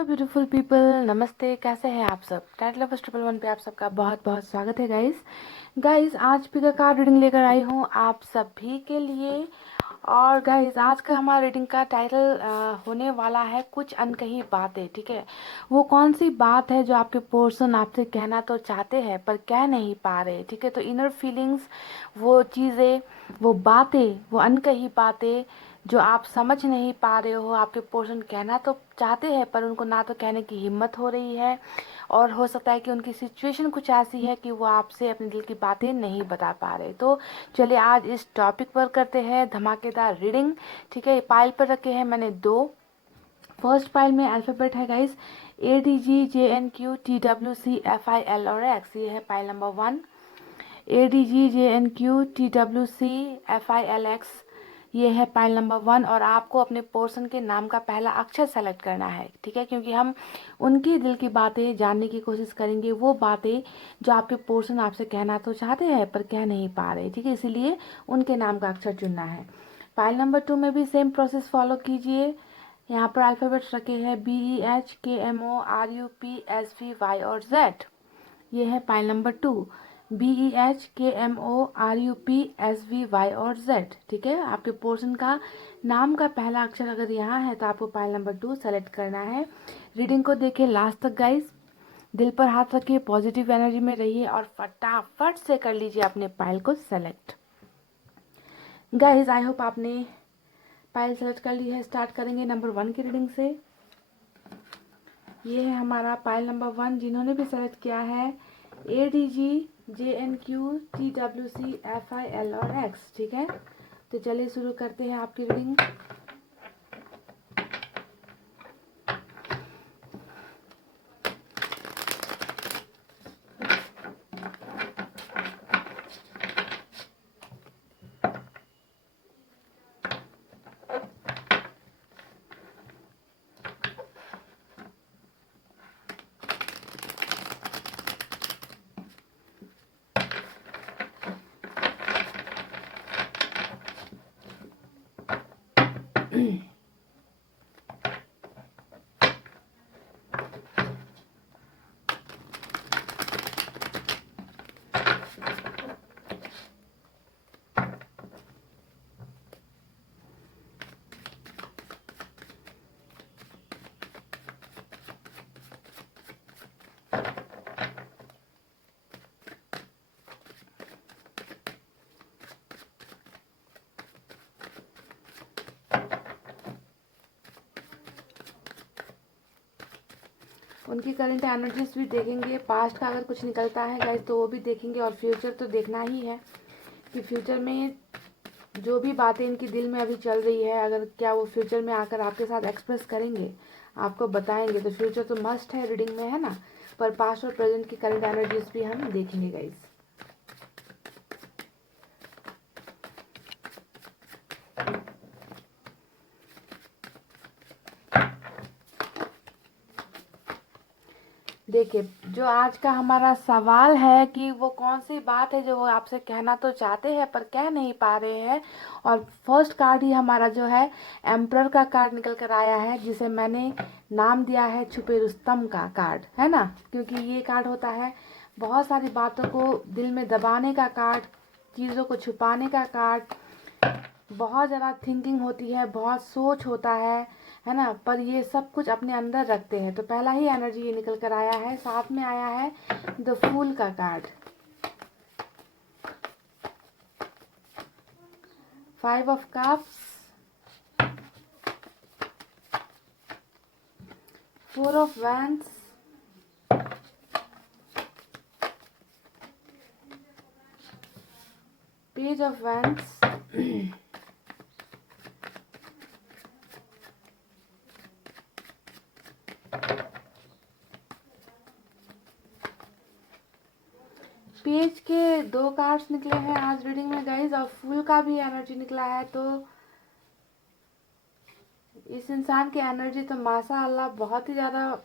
Hello beautiful people, नमस्ते। कैसे हैं आप सब? टाइटल ऑफ ट्रिपल वन पे आप सबका बहुत बहुत स्वागत है गाइस आज भी का कार्ड रीडिंग लेकर आई हूँ आप सभी के लिए। और गाइस आज का हमारा रीडिंग का टाइटल होने वाला है कुछ अनकही बातें। ठीक है, वो कौन सी बात है जो आपके पर्सन आपसे कहना तो चाहते हैं पर कह नहीं पा रहे। ठीक है, तो इनर फीलिंग्स, वो चीज़ें, वो बातें, वो अनकही बातें जो आप समझ नहीं पा रहे हो, आपके पर्सन कहना तो चाहते हैं पर उनको ना तो कहने की हिम्मत हो रही है, और हो सकता है कि उनकी सिचुएशन कुछ ऐसी है कि वो आपसे अपने दिल की बातें नहीं बता पा रहे। तो चलिए आज इस टॉपिक पर करते हैं धमाकेदार रीडिंग। ठीक है, पाइल पर रखे हैं मैंने दो। फर्स्ट पाइल में अल्फ़ाबेट है गाइस ADGJNQTWCFIL और X। ये है पाइल नंबर 1। ADGJNQTWCFILX, ये है पाइल नंबर 1। और आपको अपने पर्सन के नाम का पहला अक्षर सेलेक्ट करना है। ठीक है, क्योंकि हम उनके दिल की बातें जानने की कोशिश करेंगे, वो बातें जो आपके पर्सन आपसे कहना तो चाहते हैं पर कह नहीं पा रहे। ठीक है, इसीलिए उनके नाम का अक्षर चुनना है। पाइल नंबर 2 में भी सेम प्रोसेस फॉलो कीजिए। यहाँ पर अल्फ़ाबेट्स रखे हैं BEHKMORUPSVY और Z। ये है पाइल नंबर 2, BEHKMORUPSVY और Z। ठीक है, आपके पोर्शन का नाम का पहला अक्षर अगर यहाँ है तो आपको पाइल नंबर 2 सेलेक्ट करना है। रीडिंग को देखिए लास्ट तक गाइस, दिल पर हाथ रखिए, पॉजिटिव एनर्जी में रहिए और फटाफट से कर लीजिए अपने पाइल को सेलेक्ट। गाइस आई होप आपने पाइल सेलेक्ट कर ली है। स्टार्ट करेंगे नंबर 1 की रीडिंग से। ये है हमारा पाइल नंबर 1। जिन्होंने भी सेलेक्ट किया है ADGJNQTWCFIL और X। ठीक है, तो चलिए शुरू करते हैं आपकी रीडिंग। उनकी करंट एनर्जीज भी देखेंगे, पास्ट का अगर कुछ निकलता है गाइस तो वो भी देखेंगे, और फ्यूचर तो देखना ही है कि फ्यूचर में जो भी बातें इनकी दिल में अभी चल रही है, अगर क्या वो फ्यूचर में आकर आपके साथ एक्सप्रेस करेंगे, आपको बताएंगे। तो फ्यूचर तो मस्ट है रीडिंग में, है ना, पर पास्ट और प्रेजेंट की करंट एनर्जीज भी हम देखेंगे गाइस। देखिए, जो आज का हमारा सवाल है कि वो कौन सी बात है जो वो आपसे कहना तो चाहते हैं पर कह नहीं पा रहे हैं। और फर्स्ट कार्ड ही हमारा जो है एम्परर का कार्ड निकल कर आया है, जिसे मैंने नाम दिया है छुपे रुस्तम का कार्ड, है ना, क्योंकि ये कार्ड होता है बहुत सारी बातों को दिल में दबाने का कार्ड, चीज़ों को छुपाने का कार्ड। बहुत ज़्यादा थिंकिंग होती है, बहुत सोच होता है ना, पर ये सब कुछ अपने अंदर रखते हैं। तो पहला ही एनर्जी ये निकल कर आया है। साथ में आया है द फूल का card, 5 of cups, 4 of wands, page of wands, page के 2 कार्ड्स निकले हैं आज रीडिंग में गाइज, और फूल का भी एनर्जी निकला है। तो इस इंसान की एनर्जी तो माशाअल्लाह बहुत ही ज़्यादा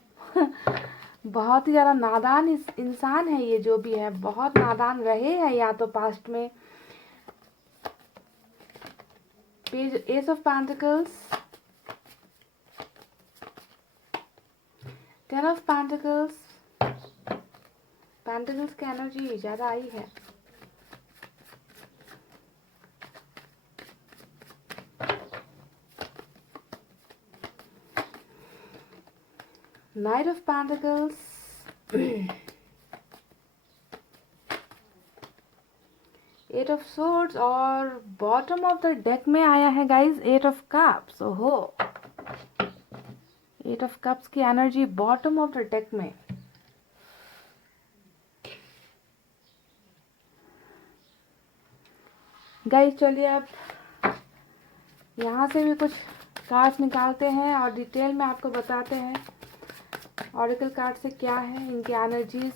बहुत ही ज़्यादा नादान इंसान है ये, जो भी है बहुत नादान रहे हैं या तो पास्ट में। Pages of pentacles, ten of pentacles, pentacles की एनर्जी ज़्यादा आई है। Knight of pentacles, eight of swords और बॉटम ऑफ द डेक में आया है गाइज एट ऑफ कप्स। ओहो, एट ऑफ कप्स की energy bottom of the deck में। गाइज चलिए अब यहाँ से भी कुछ कार्ड्स निकालते हैं और डिटेल में आपको बताते हैं ऑरेकल कार्ड से क्या है, इनकी एनर्जीज।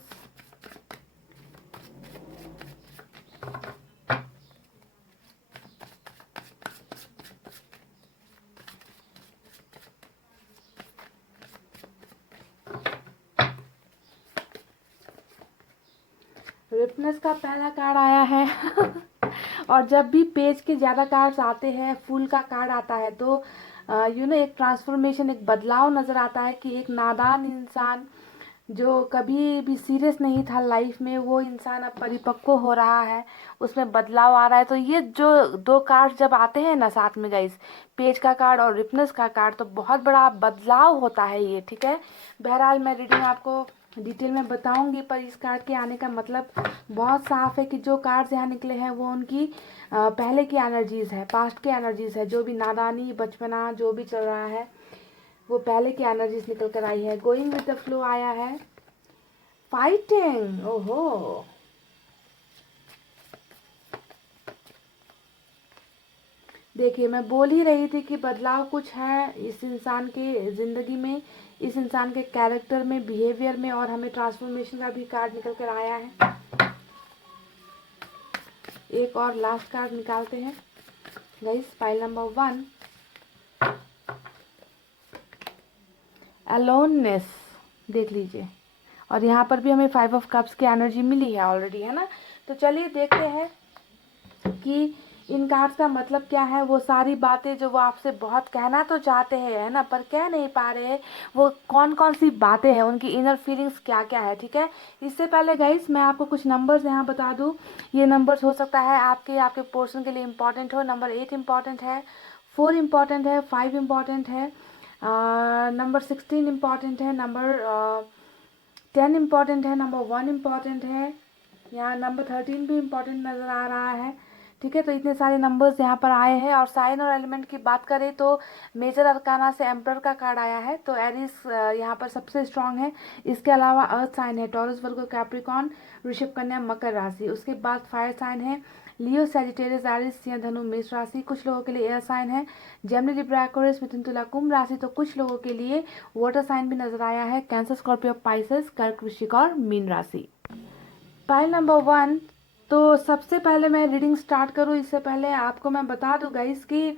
रिपनेस का पहला कार्ड आया है और जब भी पेज के ज़्यादा कार्ड्स आते हैं, फुल का कार्ड आता है तो एक ट्रांसफॉर्मेशन, एक बदलाव नज़र आता है कि एक नादान इंसान जो कभी भी सीरियस नहीं था लाइफ में, वो इंसान अब परिपक्व हो रहा है, उसमें बदलाव आ रहा है। तो ये जो दो कार्ड जब आते हैं ना साथ में गाइस, पेज का कार्ड और रिपनेस का कार्ड, तो बहुत बड़ा बदलाव होता है ये, ठीक है। बहरहाल मैं रीडिंग आपको डिटेल में बताऊंगी, पर इस कार्ड के आने का मतलब बहुत साफ है कि जो कार्ड्स यहाँ निकले हैं वो उनकी पहले की एनर्जीज है, पास्ट की एनर्जीज है। जो भी नादानी, बचपना जो भी चल रहा है वो पहले की एनर्जीज निकल कर आई है। गोइंग विद द फ्लो आया है, फाइटिंग। ओहो, देखिए मैं बोल ही रही थी कि बदलाव कुछ है इस इंसान के ज़िंदगी में, इस इंसान के कैरेक्टर में, बिहेवियर में, और हमें ट्रांसफॉर्मेशन का भी कार्ड निकल कर आया है। एक और लास्ट कार्ड निकालते हैं गाइस, पाइल नंबर 1, अलोननेस, देख लीजिए। और यहाँ पर भी हमें 5 ऑफ कप्स की एनर्जी मिली है ऑलरेडी, है ना। तो चलिए देखते हैं कि इन कार्ड्स का मतलब क्या है। वो सारी बातें जो वो आपसे बहुत कहना तो चाहते हैं, है ना, पर कह नहीं पा रहे हैं, वो कौन कौन सी बातें हैं, उनकी इनर फीलिंग्स क्या क्या है, ठीक है। इससे पहले गाइस मैं आपको कुछ नंबर्स यहाँ बता दूँ। ये नंबर्स हो सकता है आपके पोर्शन के लिए इम्पॉर्टेंट हो। नंबर 8 इम्पॉर्टेंट है, 4 इम्पॉर्टेंट है, 5 इम्पॉर्टेंट है, नंबर 16 इम्पॉर्टेंट है, नंबर 10 इम्पॉर्टेंट है, नंबर 1 इम्पॉर्टेंट है, यहाँ नंबर 13 भी इम्पॉर्टेंट नज़र आ रहा है, ठीक है। तो इतने सारे नंबर्स यहाँ पर आए हैं। और साइन और एलिमेंट की बात करें तो मेजर अरकाना से एम्परर का कार्ड आया है, तो एरिस यहाँ पर सबसे स्ट्रांग है। इसके अलावा अर्थ साइन है, टॉरस, वर्गो, कैप्रिकॉन, ऋषभ, कन्या, मकर राशि। उसके बाद फायर साइन है, लियो, सैजिटेरियस, एरिस, सिंह, धनु, मेष राशि। कुछ लोगों के लिए एयर साइन है, जेमिनी, लिब्रा, एक्वेरियस, मिथुन, तुला, कुंभ राशि। तो कुछ लोगों के लिए वाटर साइन भी नजर आया है, कैंसर, स्कॉर्पियो, पाइसेस, कर्क, वृश्चिक और मीन राशि। पाइल नंबर 1, तो सबसे पहले मैं रीडिंग स्टार्ट करूँ इससे पहले आपको मैं बता दूं गाइस कि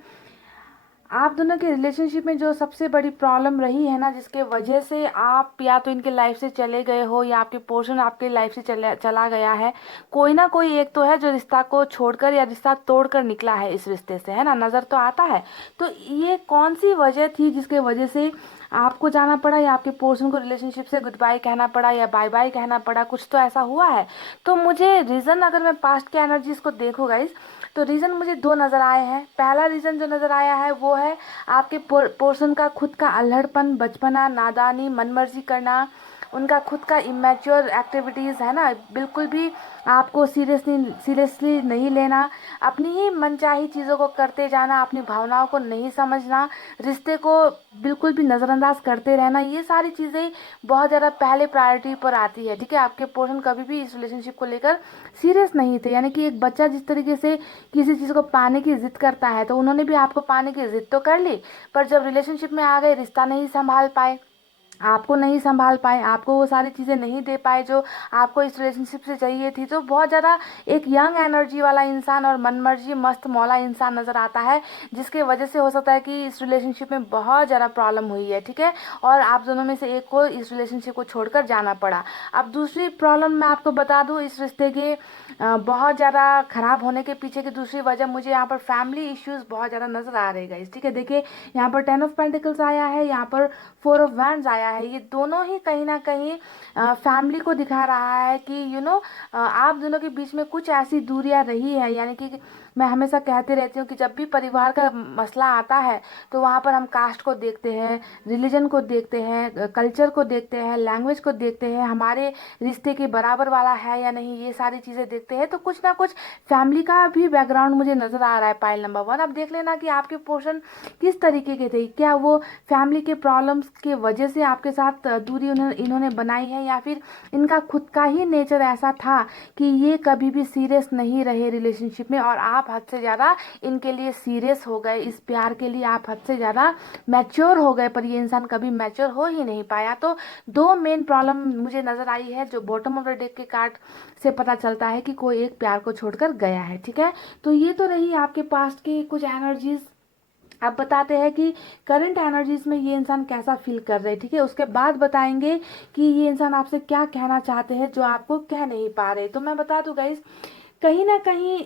आप दोनों के रिलेशनशिप में जो सबसे बड़ी प्रॉब्लम रही है ना, जिसके वजह से आप या तो इनके लाइफ से चले गए हो या आपके पोर्शन आपके लाइफ से चला गया है, कोई ना कोई एक तो है जो रिश्ता को छोड़कर या रिश्ता तोड़कर निकला है इस रिश्ते से, है ना, नज़र तो आता है। तो ये कौन सी वजह थी जिसके वजह से आपको जाना पड़ा, या आपके पोर्शन को रिलेशनशिप से गुड बाय कहना पड़ा, या बाय बाय कहना पड़ा, कुछ तो ऐसा हुआ है। तो मुझे रीज़न, अगर मैं पास्ट के एनर्जीज को देखूँ गाइस, तो रीज़न मुझे दो नज़र आए हैं। पहला रीज़न जो नज़र आया है वो है आपके पोर्शन का खुद का अल्हड़पन, बचपना, नादानी, मनमर्जी करना, उनका खुद का इमेच्योर एक्टिविटीज़, है ना, बिल्कुल भी आपको सीरियसली नहीं लेना, अपनी ही मनचाही चीज़ों को करते जाना, अपनी भावनाओं को नहीं समझना, रिश्ते को बिल्कुल भी नज़रअंदाज करते रहना, ये सारी चीज़ें बहुत ज़्यादा पहले प्रायोरिटी पर आती है, ठीक है। आपके पोर्शन कभी भी इस रिलेशनशिप को लेकर सीरियस नहीं थे। यानी कि एक बच्चा जिस तरीके से किसी चीज़ को पाने की जिद करता है, तो उन्होंने भी आपको पाने की जिद तो कर ली, पर जब रिलेशनशिप में आ गए, रिश्ता नहीं संभाल पाए, आपको नहीं संभाल पाए, आपको वो सारी चीज़ें नहीं दे पाए जो आपको इस रिलेशनशिप से चाहिए थी। तो बहुत ज़्यादा एक यंग एनर्जी वाला इंसान और मनमर्जी मस्त मौला इंसान नज़र आता है, जिसके वजह से हो सकता है कि इस रिलेशनशिप में बहुत ज़्यादा प्रॉब्लम हुई है, ठीक है, और आप दोनों में से एक को इस रिलेशनशिप को छोड़कर जाना पड़ा। अब दूसरी प्रॉब्लम मैं आपको बता दूँ, इस रिश्ते के बहुत ज़्यादा ख़राब होने के पीछे की दूसरी वजह मुझे यहाँ पर फैमिली इश्यूज़ बहुत ज़्यादा नज़र आ रहे गाइस, ठीक है। देखिए यहाँ पर 10 ऑफ पेंटिकल्स आया है, यहाँ पर 4 ऑफ वैंड्स आया है। ये दोनों ही कहीं ना कहीं फैमिली को दिखा रहा है कि आप दोनों के बीच में कुछ ऐसी दूरियां रही है। यानी कि मैं हमेशा कहती रहती हूँ कि जब भी परिवार का मसला आता है तो वहाँ पर हम कास्ट को देखते हैं, रिलीजन को देखते हैं, कल्चर को देखते हैं, लैंग्वेज को देखते हैं, हमारे रिश्ते के बराबर वाला है या नहीं, ये सारी चीज़ें देखते हैं। तो कुछ ना कुछ फैमिली का भी बैकग्राउंड मुझे नज़र आ रहा है पाइल नंबर 1। अब देख लेना कि आपके पोर्शन किस तरीके के थे। क्या वो फैमिली के प्रॉब्लम्स की वजह से आपके साथ दूरी इन्होंने बनाई है, या फिर इनका खुद का ही नेचर ऐसा था कि ये कभी भी सीरियस नहीं रहे रिलेशनशिप में, और आप हद से ज़्यादा इनके लिए सीरियस हो गए। इस प्यार के लिए आप हद से ज़्यादा मैच्योर हो गए, पर ये इंसान कभी मैच्योर हो ही नहीं पाया। तो दो मेन प्रॉब्लम मुझे नज़र आई है जो बॉटम ऑफ द डेक के कार्ड से पता चलता है कि कोई एक प्यार को छोड़कर गया है। ठीक है, तो ये तो रही आपके पास्ट की कुछ एनर्जीज। अब बताते हैं कि करंट एनर्जीज में ये इंसान कैसा फील कर रहे हैं। ठीक है, उसके बाद बताएंगे कि ये इंसान आपसे क्या कहना चाहते हैं जो आपको कह नहीं पा रहे। तो मैं बता दूं गाइस, कहीं ना कहीं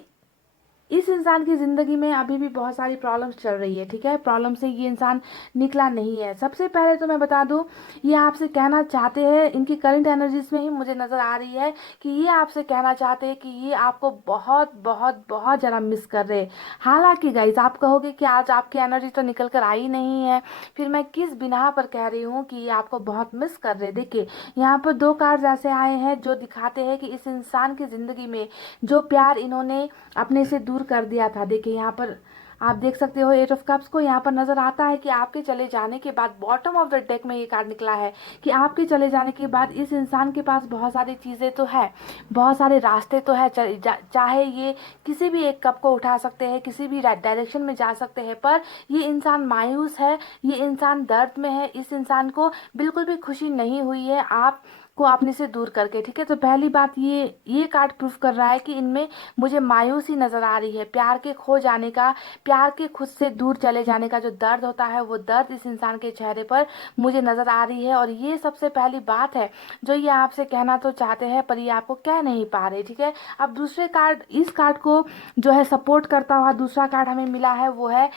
इस इंसान की ज़िंदगी में अभी भी बहुत सारी प्रॉब्लम्स चल रही है। ठीक है, प्रॉब्लम से ये इंसान निकला नहीं है। सबसे पहले तो मैं बता दूं, ये आपसे कहना चाहते हैं, इनकी करंट एनर्जीज में ही मुझे नज़र आ रही है कि ये आपसे कहना चाहते हैं कि ये आपको बहुत बहुत बहुत ज़्यादा मिस कर रहे हैं। हालांकि गाइज आप कहोगे कि आज आपकी एनर्जी तो निकल कर आई नहीं है, फिर मैं किस बिना पर कह रही हूँ कि ये आपको बहुत मिस कर रहे हैं। देखिए, यहाँ पर दो कार्ड्स ऐसे आए हैं जो दिखाते हैं कि इस इंसान की ज़िंदगी में जो प्यार इन्होंने अपने से दूर कर दिया था। देखिए, यहाँ पर आप देख सकते हो 8 ऑफ कप्स को। यहाँ पर नजर आता है कि आपके चले जाने के बाद बॉटम ऑफ द डेक में ये कार्ड निकला है कि आपके चले जाने के बाद इस इंसान के पास बहुत सारी चीज़ें तो है, बहुत सारे रास्ते तो है, चाहे ये किसी भी एक कप को उठा सकते हैं, किसी भी डायरेक्शन में जा सकते हैं, पर ये इंसान मायूस है, ये इंसान दर्द में है, इस इंसान को बिल्कुल भी खुशी नहीं हुई है आप को अपने से दूर करके। ठीक है, तो पहली बात ये कार्ड प्रूफ कर रहा है कि इनमें मुझे मायूसी नजर आ रही है। प्यार के खो जाने का, प्यार के खुद से दूर चले जाने का जो दर्द होता है, वो दर्द इस इंसान के चेहरे पर मुझे नजर आ रही है। और ये सबसे पहली बात है जो ये आपसे कहना तो चाहते हैं, पर ये आपको कह नहीं पा रहे। ठीक है, अब दूसरे कार्ड, इस कार्ड को जो है सपोर्ट करता हुआ दूसरा कार्ड हमें मिला है, वो है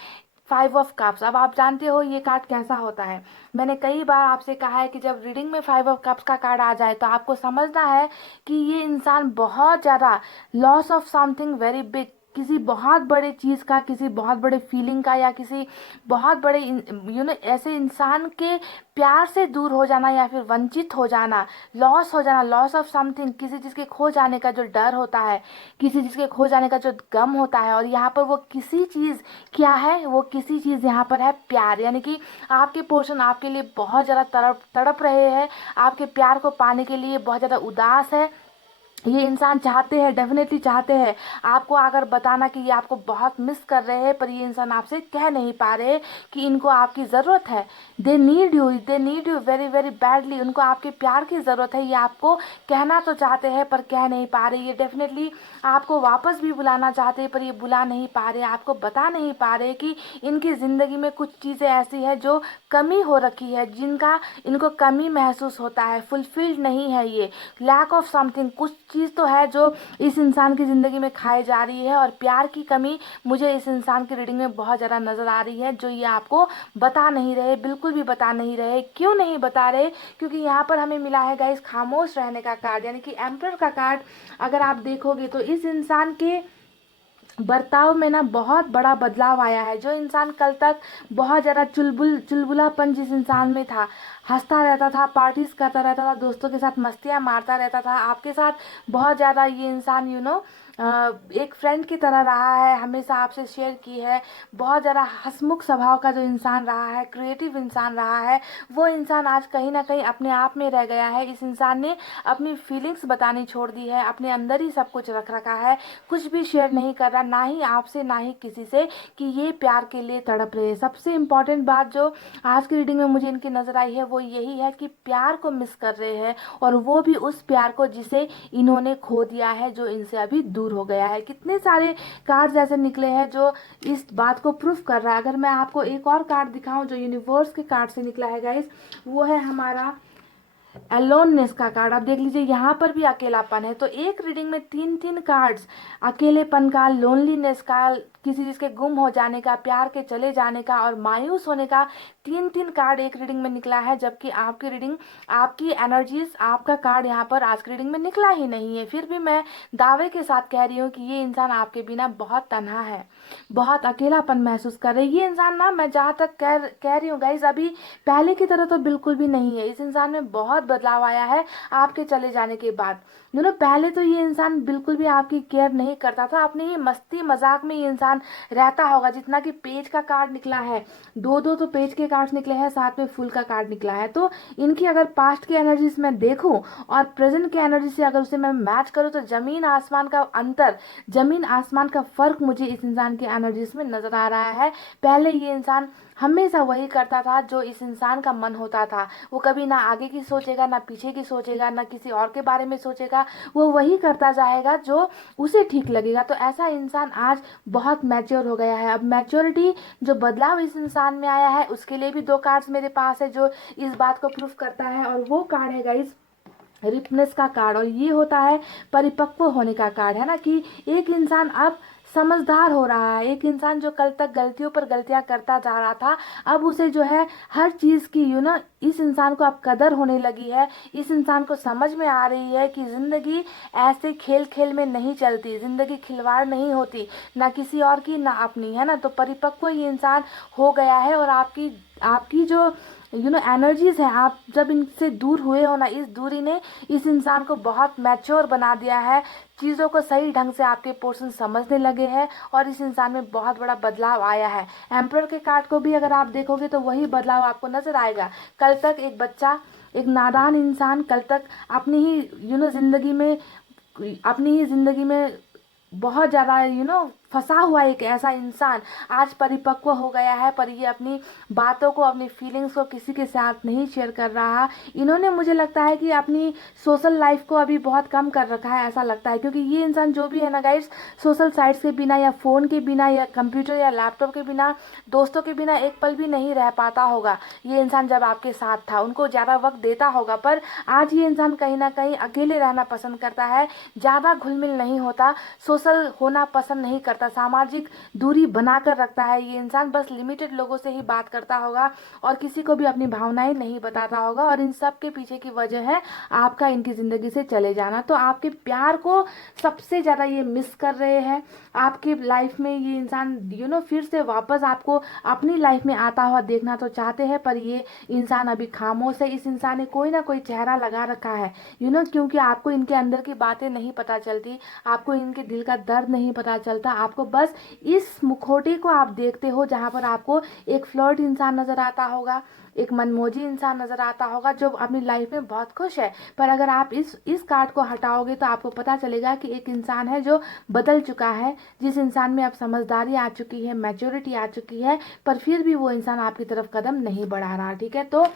5 ऑफ कप्स। अब आप जानते हो ये कार्ड कैसा होता है। मैंने कई बार आपसे कहा है कि जब रीडिंग में 5 ऑफ कप्स का कार्ड आ जाए तो आपको समझना है कि ये इंसान बहुत ज़्यादा loss of something very big, किसी बहुत बड़े चीज़ का, किसी बहुत बड़े फीलिंग का, या किसी बहुत बड़े ऐसे इंसान के प्यार से दूर हो जाना या फिर वंचित हो जाना, लॉस हो जाना, लॉस ऑफ समथिंग, किसी चीज़ के खो जाने का जो डर होता है, किसी चीज़ के खो जाने का जो गम होता है। और यहाँ पर वो किसी चीज़ क्या है, वो किसी चीज़ यहाँ पर है प्यार। यानी कि आपके पोर्शन आपके लिए बहुत ज़्यादा तड़प रहे हैं, आपके प्यार को पाने के लिए बहुत ज़्यादा उदास है। ये इंसान चाहते हैं, डेफिनेटली चाहते हैं आपको आकर बताना कि ये आपको बहुत मिस कर रहे हैं, पर ये इंसान आपसे कह नहीं पा रहे कि इनको आपकी ज़रूरत है। They need you very very badly. उनको आपके प्यार की ज़रूरत है। ये आपको कहना तो चाहते हैं पर कह नहीं पा रहे। ये डेफिनेटली आपको वापस भी बुलाना चाहते हैं, पर ये बुला नहीं पा रहे, आपको बता नहीं पा रहे कि इनकी ज़िंदगी में कुछ चीज़ें ऐसी है जो कमी हो रखी है, जिनका इनको कमी महसूस होता है, फुलफिल्ड नहीं है, ये लैक ऑफ समथिंग, कुछ चीज़ तो है जो इस इंसान की ज़िंदगी में खाई जा रही है। और प्यार की कमी मुझे इस इंसान की रीडिंग में बहुत ज़्यादा नज़र आ रही है, जो ये आपको बता नहीं रहे, बिल्कुल भी बता नहीं रहे। क्यों नहीं बता रहे? क्योंकि यहाँ पर हमें मिला है गाइस खामोश रहने का कार्ड, यानी कि एम्परर का कार्ड। अगर आप देखोगे तो इस इंसान के बर्ताव में ना बहुत बड़ा बदलाव आया है। जो इंसान कल तक बहुत ज़्यादा चुलबुलापन जिस इंसान में था, हंसता रहता था, पार्टीज करता रहता था, दोस्तों के साथ मस्तियाँ मारता रहता था, आपके साथ बहुत ज़्यादा ये इंसान एक फ्रेंड की तरह रहा है, हमेशा आपसे शेयर की है, बहुत ज़्यादा हंसमुख स्वभाव का जो इंसान रहा है, क्रिएटिव इंसान रहा है, वो इंसान आज कहीं ना कहीं अपने आप में रह गया है। इस इंसान ने अपनी फीलिंग्स बतानी छोड़ दी है, अपने अंदर ही सब कुछ रख रखा है, कुछ भी शेयर नहीं कर रहा, ना ही आपसे ना ही किसी से, कि ये प्यार के लिए तड़प रहे हैं। सबसे इम्पॉर्टेंट बात जो आज की रीडिंग में मुझे इनकी नज़र आई है वो यही है कि प्यार को मिस कर रहे हैं, और वो भी उस प्यार को जिसे इन्होंने खो दिया है, जो इनसे अभी दूर हो गया है। कितने सारे कार्ड्स ऐसे निकले हैं जो इस बात को प्रूफ कर रहा है। अगर मैं आपको एक और कार्ड दिखाऊं जो यूनिवर्स के कार्ड से निकला है गाइस, वो है हमारा अलोननेस का कार्ड। आप देख लीजिए, यहाँ पर भी अकेलापन है। तो एक रीडिंग में तीन तीन कार्ड्स, अकेलेपन का, लोनलीनेस का, किसी चीज़ के गुम हो जाने का, प्यार के चले जाने का और मायूस होने का 3-3 कार्ड एक रीडिंग में निकला है, जबकि आपकी रीडिंग, आपकी एनर्जीज, आपका कार्ड यहाँ पर आज की रीडिंग में निकला ही नहीं है। फिर भी मैं दावे के साथ कह रही हूँ कि ये इंसान आपके बिना बहुत तन्हा है, बहुत अकेलापन महसूस कर रहे हैं। ये इंसान ना, मैं जहाँ तक कह रही हूँ गाइज, अभी पहले की तरह तो बिल्कुल भी नहीं है। इस इंसान में बहुत बदलाव आया है आपके चले जाने के बाद। पहले तो ये इंसान बिल्कुल भी आपकी केयर नहीं करता था, अपने ही मस्ती मजाक में ये इंसान रहता होगा। जितना कि पेज का कार्ड निकला है, दो दो तो पेज के कार्ड निकले हैं, साथ में फुल का कार्ड निकला है। तो इनकी अगर पास्ट की एनर्जीज में देखूं और प्रेजेंट की एनर्जी से अगर उसे मैं मैच करूं, तो जमीन आसमान का अंतर, जमीन आसमान का फर्क मुझे इस इंसान की एनर्जीज में नजर आ रहा है। पहले ये इंसान हमेशा वही करता था जो इस इंसान का मन होता था। वो कभी ना आगे की सोचेगा, ना पीछे की सोचेगा, ना किसी और के बारे में सोचेगा। वो वही करता जाएगा जो उसे ठीक लगेगा। तो ऐसा इंसान आज बहुत मैच्योर हो गया है। अब मैच्योरिटी, जो बदलाव इस इंसान में आया है, उसके लिए भी 2 कार्ड्स मेरे पास है जो इस बात को प्रूफ करता है। और वो कार्ड है गाइस रिपनेस का कार्ड, और ये होता है परिपक्व होने का कार्ड, है ना, कि एक इंसान अब समझदार हो रहा है। एक इंसान जो कल तक गलतियों पर गलतियां करता जा रहा था, अब उसे जो है हर चीज की इस इंसान को अब कदर होने लगी है। इस इंसान को समझ में आ रही है कि जिंदगी ऐसे खेल खेल में नहीं चलती, जिंदगी खिलवाड़ नहीं होती, ना किसी और की ना अपनी, है ना। तो परिपक्व ये इंसान हो गया है। और आपकी आपकी जो एनर्जीज है, आप जब इनसे दूर हुए हो ना, इस दूरी ने इस इंसान को बहुत मैच्योर बना दिया है। चीज़ों को सही ढंग से आपके पोर्शन समझने लगे हैं और इस इंसान में बहुत बड़ा बदलाव आया है। एम्परर के कार्ड को भी अगर आप देखोगे तो वही बदलाव आपको नजर आएगा। कल तक एक बच्चा, एक नादान इंसान, कल तक अपनी ही जिंदगी में, अपनी ही जिंदगी में बहुत ज़्यादा फंसा हुआ एक ऐसा इंसान आज परिपक्व हो गया है। पर ये अपनी बातों को, अपनी फीलिंग्स को किसी के साथ नहीं शेयर कर रहा। इन्होंने, मुझे लगता है कि अपनी सोशल लाइफ को अभी बहुत कम कर रखा है, ऐसा लगता है। क्योंकि ये इंसान जो भी है ना गाइस, सोशल साइट्स के बिना या फ़ोन के बिना या कंप्यूटर या लैपटॉप के बिना, दोस्तों के बिना एक पल भी नहीं रह पाता होगा। ये इंसान जब आपके साथ था, उनको ज़्यादा वक्त देता होगा। पर आज ये इंसान कहीं ना कहीं अकेले रहना पसंद करता है, ज़्यादा घुल मिल नहीं होता, सोशल होना पसंद नहीं करता, सामाजिक दूरी बनाकर रखता है। ये इंसान बस लिमिटेड लोगों से ही बात करता होगा और किसी को भी अपनी भावनाएं नहीं बताता होगा। और इन सब के पीछे की वजह है आपका इनकी जिंदगी से चले जाना। तो आपके प्यार को सबसे ज्यादा ये मिस कर रहे हैं। आपकी लाइफ में ये इंसान फिर से वापस आपको अपनी लाइफ में आता हुआ देखना तो चाहते हैं, पर ये इंसान अभी खामोश है। इस इंसान ने कोई ना कोई चेहरा लगा रखा है, क्योंकि आपको इनके अंदर की बातें नहीं पता चलती, आपको इनके दिल का दर्द नहीं पता चलता। आपको बस इस मुखौटे को आप देखते हो, जहाँ पर आपको एक फ्लर्ट इंसान नजर आता होगा, एक मनमोजी इंसान नजर आता होगा जो अपनी लाइफ में बहुत खुश है। पर अगर आप इस कार्ड को हटाओगे तो आपको पता चलेगा कि एक इंसान है जो बदल चुका है, जिस इंसान में अब समझदारी आ चुकी है, मैच्योरिटी आ चुकी है, पर फिर भी वो इंसान आपकी तरफ कदम नहीं बढ़ा रहा। ठीक है, तो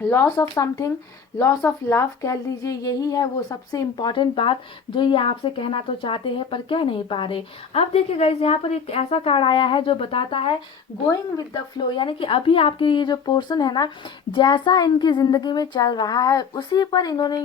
loss of something, loss of love कह लीजिए, यही है वो सबसे इम्पॉर्टेंट बात जो ये आपसे कहना तो चाहते हैं पर कह नहीं पा रहे। अब देखिए गाइस, यहाँ पर एक ऐसा कार्ड आया है जो बताता है गोइंग विद द फ्लो, यानी कि अभी आपके ये जो पोर्शन है ना, जैसा इनकी जिंदगी में चल रहा है उसी पर इन्होंने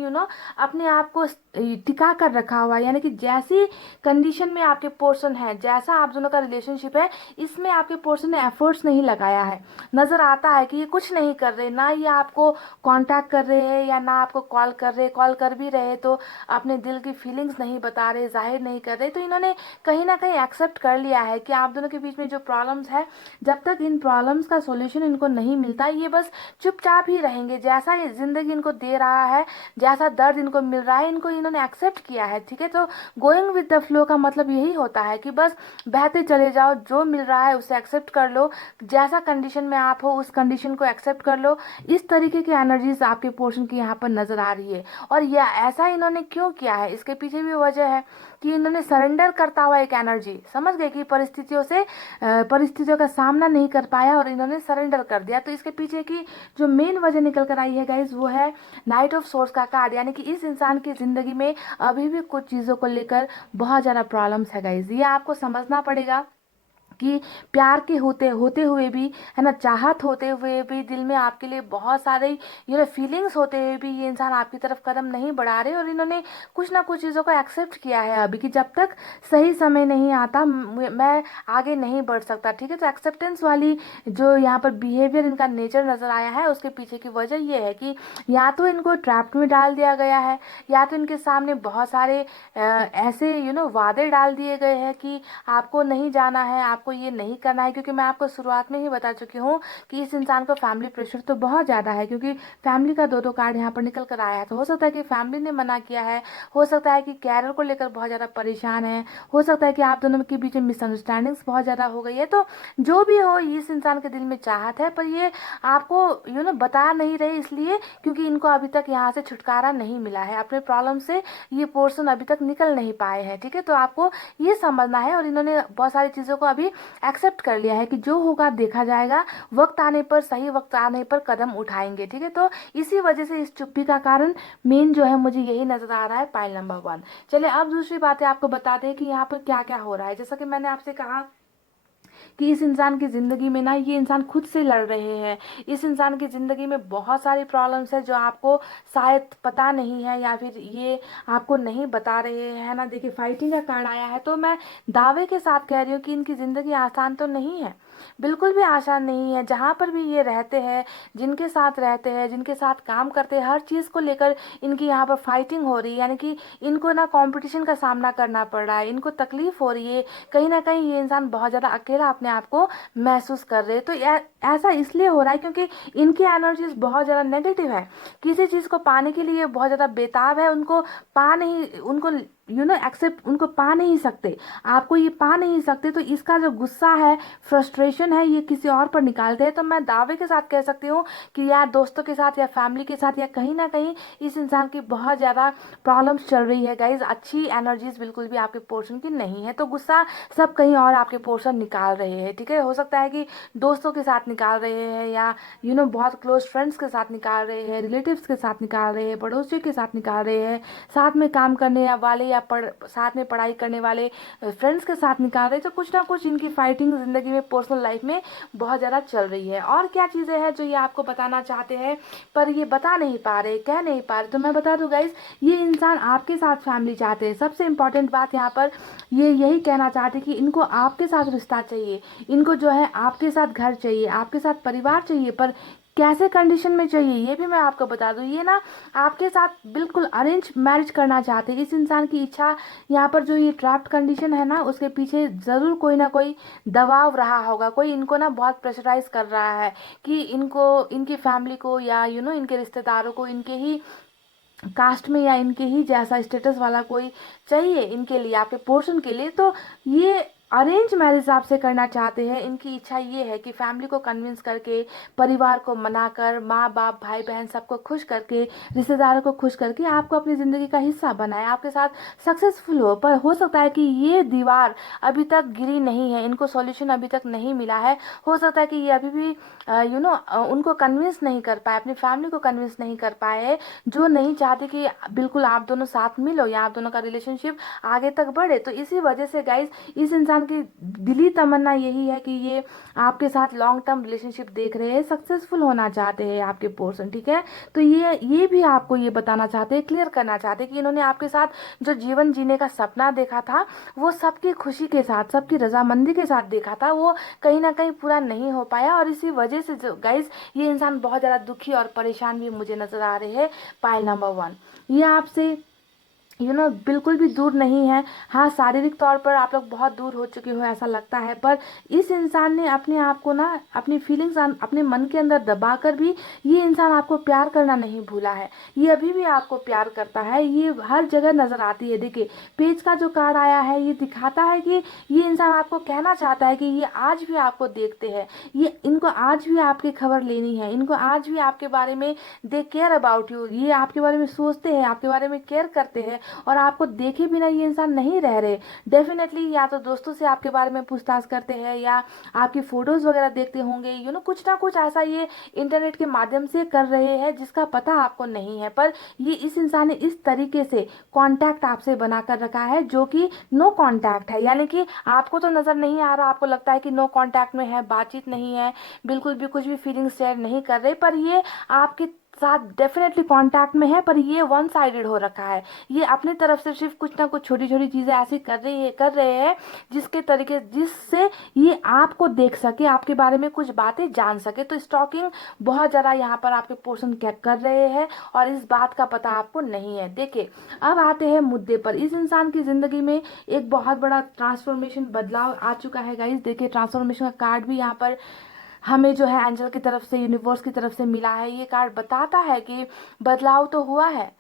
अपने आप को टिका कर रखा हुआ है। यानी कि जैसी कंडीशन में आपके पोर्शन है, जैसा आप दोनों का रिलेशनशिप है, इसमें आपके पोर्शन ने एफर्ट्स नहीं लगाया है। नजर आता है कि ये कुछ नहीं कर रहे, ना ये आपको कांटेक्ट कर रहे हैं या ना आपको कॉल कर रहे, कॉल कर भी रहे तो अपने दिल की फीलिंग्स नहीं बता रहे, जाहिर नहीं कर रहे। तो इन्होंने कहीं ना कहीं एक्सेप्ट कर लिया है कि आप दोनों के बीच में जो प्रॉब्लम्स है, जब तक इन प्रॉब्लम्स का सॉल्यूशन इनको नहीं मिलता, ये बस चुपचाप ही रहेंगे। जैसा ये जिंदगी इनको दे रहा है, जैसा दर्द इनको मिल रहा है, इनको इन्होंने एक्सेप्ट किया है। ठीक है, तो गोइंग विद द फ्लो का मतलब यही होता है कि बस बहते चले जाओ, जो मिल रहा है उसे एक्सेप्ट कर लो, जैसा कंडीशन में आप हो उस कंडीशन को एक्सेप्ट कर लो। इस तरीके की एनर्जीज आपके पोर्शन की यहाँ पर नजर आ रही है। और यह ऐसा इन्होंने क्यों किया है, इसके पीछे भी वजह है कि इन्होंने सरेंडर करता हुआ एक एनर्जी, समझ गए कि परिस्थितियों का सामना नहीं कर पाया और इन्होंने सरेंडर कर दिया। तो इसके पीछे की जो मेन वजह निकल कर आई है गाइज, वो है नाइट ऑफ सोर्स का कार्ड। यानी कि इस इंसान की जिंदगी में अभी भी कुछ चीजों को लेकर बहुत ज्यादा प्रॉब्लम्स है गाइज, ये आपको समझना पड़ेगा कि प्यार के होते होते हुए भी, है ना, चाहत होते हुए भी, दिल में आपके लिए बहुत सारे फीलिंग्स होते हुए भी ये इंसान आपकी तरफ कदम नहीं बढ़ा रहे, और इन्होंने कुछ ना कुछ चीज़ों को एक्सेप्ट किया है अभी, कि जब तक सही समय नहीं आता मैं आगे नहीं बढ़ सकता। ठीक है, तो एक्सेप्टेंस वाली जो यहाँ पर बिहेवियर, इनका नेचर नज़र आया है, उसके पीछे की वजह ये है कि या तो इनको ट्रैप में डाल दिया गया है, या तो इनके सामने बहुत सारे ऐसे वादे डाल दिए गए हैं कि आपको नहीं जाना है, आपको ये नहीं करना है। क्योंकि मैं आपको शुरुआत में ही बता चुकी हूँ कि इस इंसान को फैमिली प्रेशर तो बहुत ज़्यादा है, क्योंकि फैमिली का दो कार्ड यहाँ पर निकल कर आया है। तो हो सकता है कि फैमिली ने मना किया है, हो सकता है कि कैरियर को लेकर बहुत ज़्यादा परेशान है, हो सकता है कि आप दोनों के बीच में मिसअंडरस्टैंडिंग्स बहुत ज़्यादा हो गई है। तो जो भी हो, इस इंसान के दिल में चाहत है, पर ये आपको बता नहीं रहे, इसलिए क्योंकि इनको अभी तक यहाँ से छुटकारा नहीं मिला है, अपने प्रॉब्लम से ये पोर्शन अभी तक निकल नहीं पाए हैं। ठीक है, तो आपको ये समझना है, और इन्होंने बहुत सारी चीज़ों को अभी एक्सेप्ट कर लिया है कि जो होगा देखा जाएगा, वक्त आने पर, सही वक्त आने पर कदम उठाएंगे। ठीक है, तो इसी वजह से इस चुप्पी का कारण मेन जो है मुझे यही नजर आ रहा है, पाइल नंबर 1। चलिए अब दूसरी बातें आपको बता दें कि यहाँ पर क्या क्या हो रहा है। जैसा कि मैंने आपसे कहा कि इस इंसान की ज़िंदगी में ना, ये इंसान खुद से लड़ रहे हैं। इस इंसान की ज़िंदगी में बहुत सारी प्रॉब्लम्स है जो आपको शायद पता नहीं है, या फिर ये आपको नहीं बता रहे हैं, है ना। देखिए, फाइटिंग का कार्ड आया है, तो मैं दावे के साथ कह रही हूँ कि इनकी ज़िंदगी आसान तो नहीं है, बिल्कुल भी आसान नहीं है। जहाँ पर भी ये रहते हैं, जिनके साथ रहते हैं, जिनके साथ काम करते हैं, हर चीज़ को लेकर इनकी यहाँ पर फाइटिंग हो रही है, यानी कि इनको ना कंपटीशन का सामना करना पड़ रहा है, इनको तकलीफ हो रही है। कहीं ना कहीं ये इंसान बहुत ज़्यादा अकेला अपने आप को महसूस कर रहे हैं। तो ऐसा इसलिए हो रहा है क्योंकि इनकी एनर्जीज बहुत ज़्यादा नेगेटिव है, किसी चीज़ को पाने के लिए बहुत ज़्यादा बेताब है, उनको पा नहीं, उनको एक्सेप्ट, उनको पा नहीं सकते, आपको ये पा नहीं सकते। तो इसका जो गुस्सा है, फ्रस्ट्रेशन है, ये किसी और पर निकालते हैं। तो मैं दावे के साथ कह सकती हूँ कि यार दोस्तों के साथ या फैमिली के साथ या कहीं ना कहीं इस इंसान की बहुत ज़्यादा प्रॉब्लम्स चल रही है गाइज। अच्छी एनर्जीज बिल्कुल भी आपके पोर्शन की नहीं है, तो गुस्सा सब कहीं और आपके पोर्शन निकाल रहे हैं। ठीक है, हो सकता है कि दोस्तों के साथ निकाल रहे हैं, या बहुत क्लोज फ्रेंड्स के साथ निकाल रहे हैं, रिलेटिव्स के साथ निकाल रहे हैं, पड़ोसियों के साथ निकाल रहे हैं, साथ में काम करने वाले या साथ में पढ़ाई करने वाले फ्रेंड्स के साथ निकाल रहे हैं। तो कुछ ना कुछ इनकी फाइटिंग जिंदगी में, पर्सनल लाइफ में बहुत ज़्यादा चल रही है। और क्या चीज़ें हैं जो ये आपको बताना चाहते हैं पर ये बता नहीं पा रहे, कह नहीं पा रहे, तो मैं बता दूं गाइज, ये इंसान आपके साथ फैमिली चाहते हैं। सबसे इम्पॉर्टेंट बात यहाँ पर ये यही कहना चाहते हैं कि इनको आपके साथ रिश्ता चाहिए, इनको जो है आपके साथ घर चाहिए, आपके साथ परिवार चाहिए। पर कैसे कंडीशन में चाहिए ये भी मैं आपको बता दूं, ये ना आपके साथ बिल्कुल अरेंज मैरिज करना चाहते हैं। इस इंसान की इच्छा, यहाँ पर जो ये ट्रैप्ड कंडीशन है ना, उसके पीछे ज़रूर कोई ना कोई दबाव रहा होगा, कोई इनको ना बहुत प्रेशराइज कर रहा है कि इनको, इनकी फैमिली को, या इनके रिश्तेदारों को, इनके ही कास्ट में या इनके ही जैसा स्टेटस वाला कोई चाहिए इनके लिए, आपके पोर्शन के लिए। तो ये अरेंज मैरिज आपसे करना चाहते हैं। इनकी इच्छा ये है कि फैमिली को कन्विंस करके, परिवार को मनाकर, माँ बाप भाई बहन सबको खुश करके, रिश्तेदारों को खुश करके आपको अपनी ज़िंदगी का हिस्सा बनाए, आपके साथ सक्सेसफुल हो। पर हो सकता है कि ये दीवार अभी तक गिरी नहीं है, इनको सॉल्यूशन अभी तक नहीं मिला है। हो सकता है कि ये अभी भी उनको कन्विंस नहीं कर पाए, अपनी फैमिली को कन्विंस नहीं कर पाए, जो नहीं चाहते कि बिल्कुल आप दोनों साथ मिलो या आप दोनों का रिलेशनशिप आगे तक बढ़े। तो इसी वजह से गाइज, इस इंसान की दिली तमन्ना यही है कि ये आपके साथ लॉन्ग टर्म रिलेशनशिप देख रहे हैं, सक्सेसफुल होना चाहते हैं आपके पोर्सन। ठीक है, तो ये भी आपको ये बताना चाहते हैं, क्लियर करना चाहते हैं कि इन्होंने आपके साथ जो जीवन जीने का सपना देखा था, वो सबकी खुशी के साथ, सबकी रजामंदी के साथ देखा था, वो कहीं ना कहीं पूरा नहीं हो पाया। और इसी वजह से जो गाइज, ये इंसान बहुत ज़्यादा दुखी और परेशान भी मुझे नज़र आ रहे हैं। पाइल नंबर 1, ये आपसे बिल्कुल भी दूर नहीं है। हाँ, शारीरिक तौर पर आप लोग बहुत दूर हो चुके हो ऐसा लगता है, पर इस इंसान ने अपने आप को ना, अपनी फीलिंग्स अपने मन के अंदर दबा कर भी ये इंसान आपको प्यार करना नहीं भूला है। ये अभी भी आपको प्यार करता है, ये हर जगह नजर आती है। देखिए, पेज का जो कार्ड आया है, ये दिखाता है कि ये इंसान आपको कहना चाहता है कि ये आज भी आपको देखते हैं, ये इनको आज भी आपकी खबर लेनी है, इनको आज भी आपके बारे में दे केयर अबाउट यू, ये आपके बारे में सोचते हैं, आपके बारे में केयर करते हैं। और आपको देखे बिना ये इंसान नहीं रह रहे। डेफिनेटली या तो दोस्तों से आपके बारे में पूछताछ करते हैं या आपकी फोटोज वगैरह देखते होंगे, कुछ ना कुछ ऐसा ये इंटरनेट के माध्यम से कर रहे हैं जिसका पता आपको नहीं है। पर ये इस इंसान ने इस तरीके से कांटेक्ट आपसे बना कर रखा है जो कि नो कांटेक्ट है, यानी कि आपको तो नजर नहीं आ रहा, आपको लगता है कि नो कांटेक्ट में है, बातचीत नहीं है, बिल्कुल भी कुछ भी फीलिंग्स शेयर नहीं कर रहे, पर ये आपके साथ डेफिनेटली कांटेक्ट में है, पर ये वन साइडेड हो रखा है। ये अपनी तरफ से सिर्फ कुछ ना कुछ छोटी छोटी चीजें ऐसी कर रहे हैं जिससे ये आपको देख सके, आपके बारे में कुछ बातें जान सके। तो स्टॉकिंग बहुत ज़्यादा यहाँ पर आपके पोर्शन क्या कर रहे हैं और इस बात का पता आपको नहीं है। देखिए, अब आते हैं मुद्दे पर। इस इंसान की जिंदगी में एक बहुत बड़ा ट्रांसफॉर्मेशन बदलाव आ चुका है गाइस। देखिए, ट्रांसफॉर्मेशन का कार्ड भी यहाँ पर हमें जो है एंजल की तरफ से, यूनिवर्स की तरफ से मिला है। ये कार्ड बताता है कि बदलाव तो हुआ है।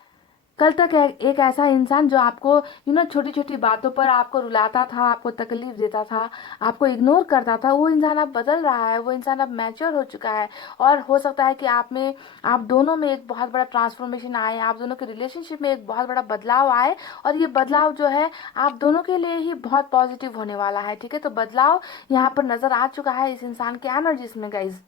कल तक एक ऐसा इंसान जो आपको छोटी छोटी बातों पर आपको रुलाता था, आपको तकलीफ देता था, आपको इग्नोर करता था, वो इंसान अब बदल रहा है, वो इंसान अब मैच्योर हो चुका है। और हो सकता है कि आप दोनों में एक बहुत बड़ा ट्रांसफॉर्मेशन आए, आप दोनों के रिलेशनशिप में एक बहुत बड़ा बदलाव आए, और ये बदलाव जो है आप दोनों के लिए ही बहुत पॉजिटिव होने वाला है। ठीक है, तो बदलाव यहाँ पर नजर आ चुका है इस इंसान के एनर्जीज में गाइज।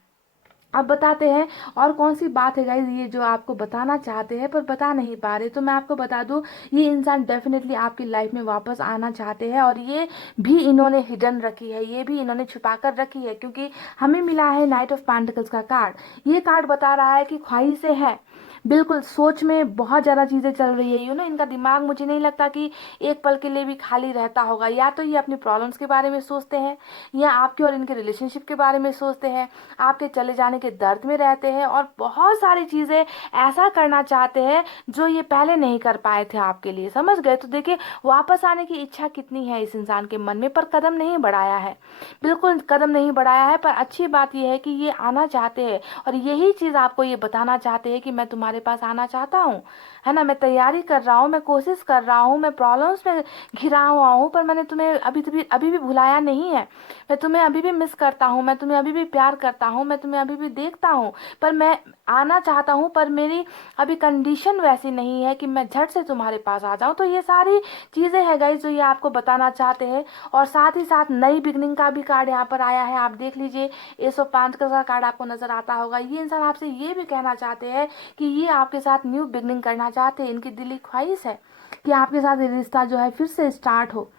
अब बताते हैं और कौन सी बात है गाइज ये जो आपको बताना चाहते हैं पर बता नहीं पा रहे। तो मैं आपको बता दूं, ये इंसान डेफिनेटली आपकी लाइफ में वापस आना चाहते हैं, और ये भी इन्होंने हिडन रखी है, ये भी इन्होंने छुपा कर रखी है, क्योंकि हमें मिला है नाइट ऑफ पेंटिकल्स का कार्ड। ये कार्ड बता रहा है कि ख्वाहिशें है, बिल्कुल सोच में बहुत ज़्यादा चीज़ें चल रही है। इनका दिमाग मुझे नहीं लगता कि एक पल के लिए भी खाली रहता होगा। या तो ये अपनी प्रॉब्लम्स के बारे में सोचते हैं, या आपके और इनके रिलेशनशिप के बारे में सोचते हैं, आपके चले जाने के दर्द में रहते हैं, और बहुत सारी चीज़ें ऐसा करना चाहते हैं जो ये पहले नहीं कर पाए थे आपके लिए। समझ गए? तो देखिए, वापस आने की इच्छा कितनी है इस इंसान के मन में, पर कदम नहीं बढ़ाया है, बिल्कुल कदम नहीं बढ़ाया है। पर अच्छी बात यह है कि ये आना चाहते हैं, और यही चीज़ आपको ये बताना चाहते हैं कि मैं तुम्हारे पास आना चाहता हूँ, है ना, मैं तैयारी कर रहा हूँ, मैं कोशिश कर रहा हूँ, मैं प्रॉब्लम्स में घिरा हुआ हूँ, पर मैंने तुम्हें अभी भी भुलाया नहीं है। मैं तुम्हें अभी भी मिस करता हूँ, मैं तुम्हें अभी भी प्यार करता हूँ, मैं तुम्हें अभी भी देखता हूँ, पर मैं आना चाहता हूँ, पर मेरी अभी कंडीशन वैसी नहीं है कि मैं झट से तुम्हारे पास आ जाऊँ। तो ये सारी चीज़ें हैं गाइस जो ये आपको बताना चाहते हैं। और साथ ही साथ नई बिगनिंग का भी कार्ड यहाँ पर आया है, आप देख लीजिए। एस ऑफ पेंटिकल्स का कार्ड आपको नजर आता होगा। ये इंसान आपसे ये भी कहना चाहते हैं कि ये आपके साथ न्यू बिगनिंग करना चाहते हैं। इनकी दिली ख्वाहिश है कि आपके साथ ये रिश्ता जो है फिर से स्टार्ट हो,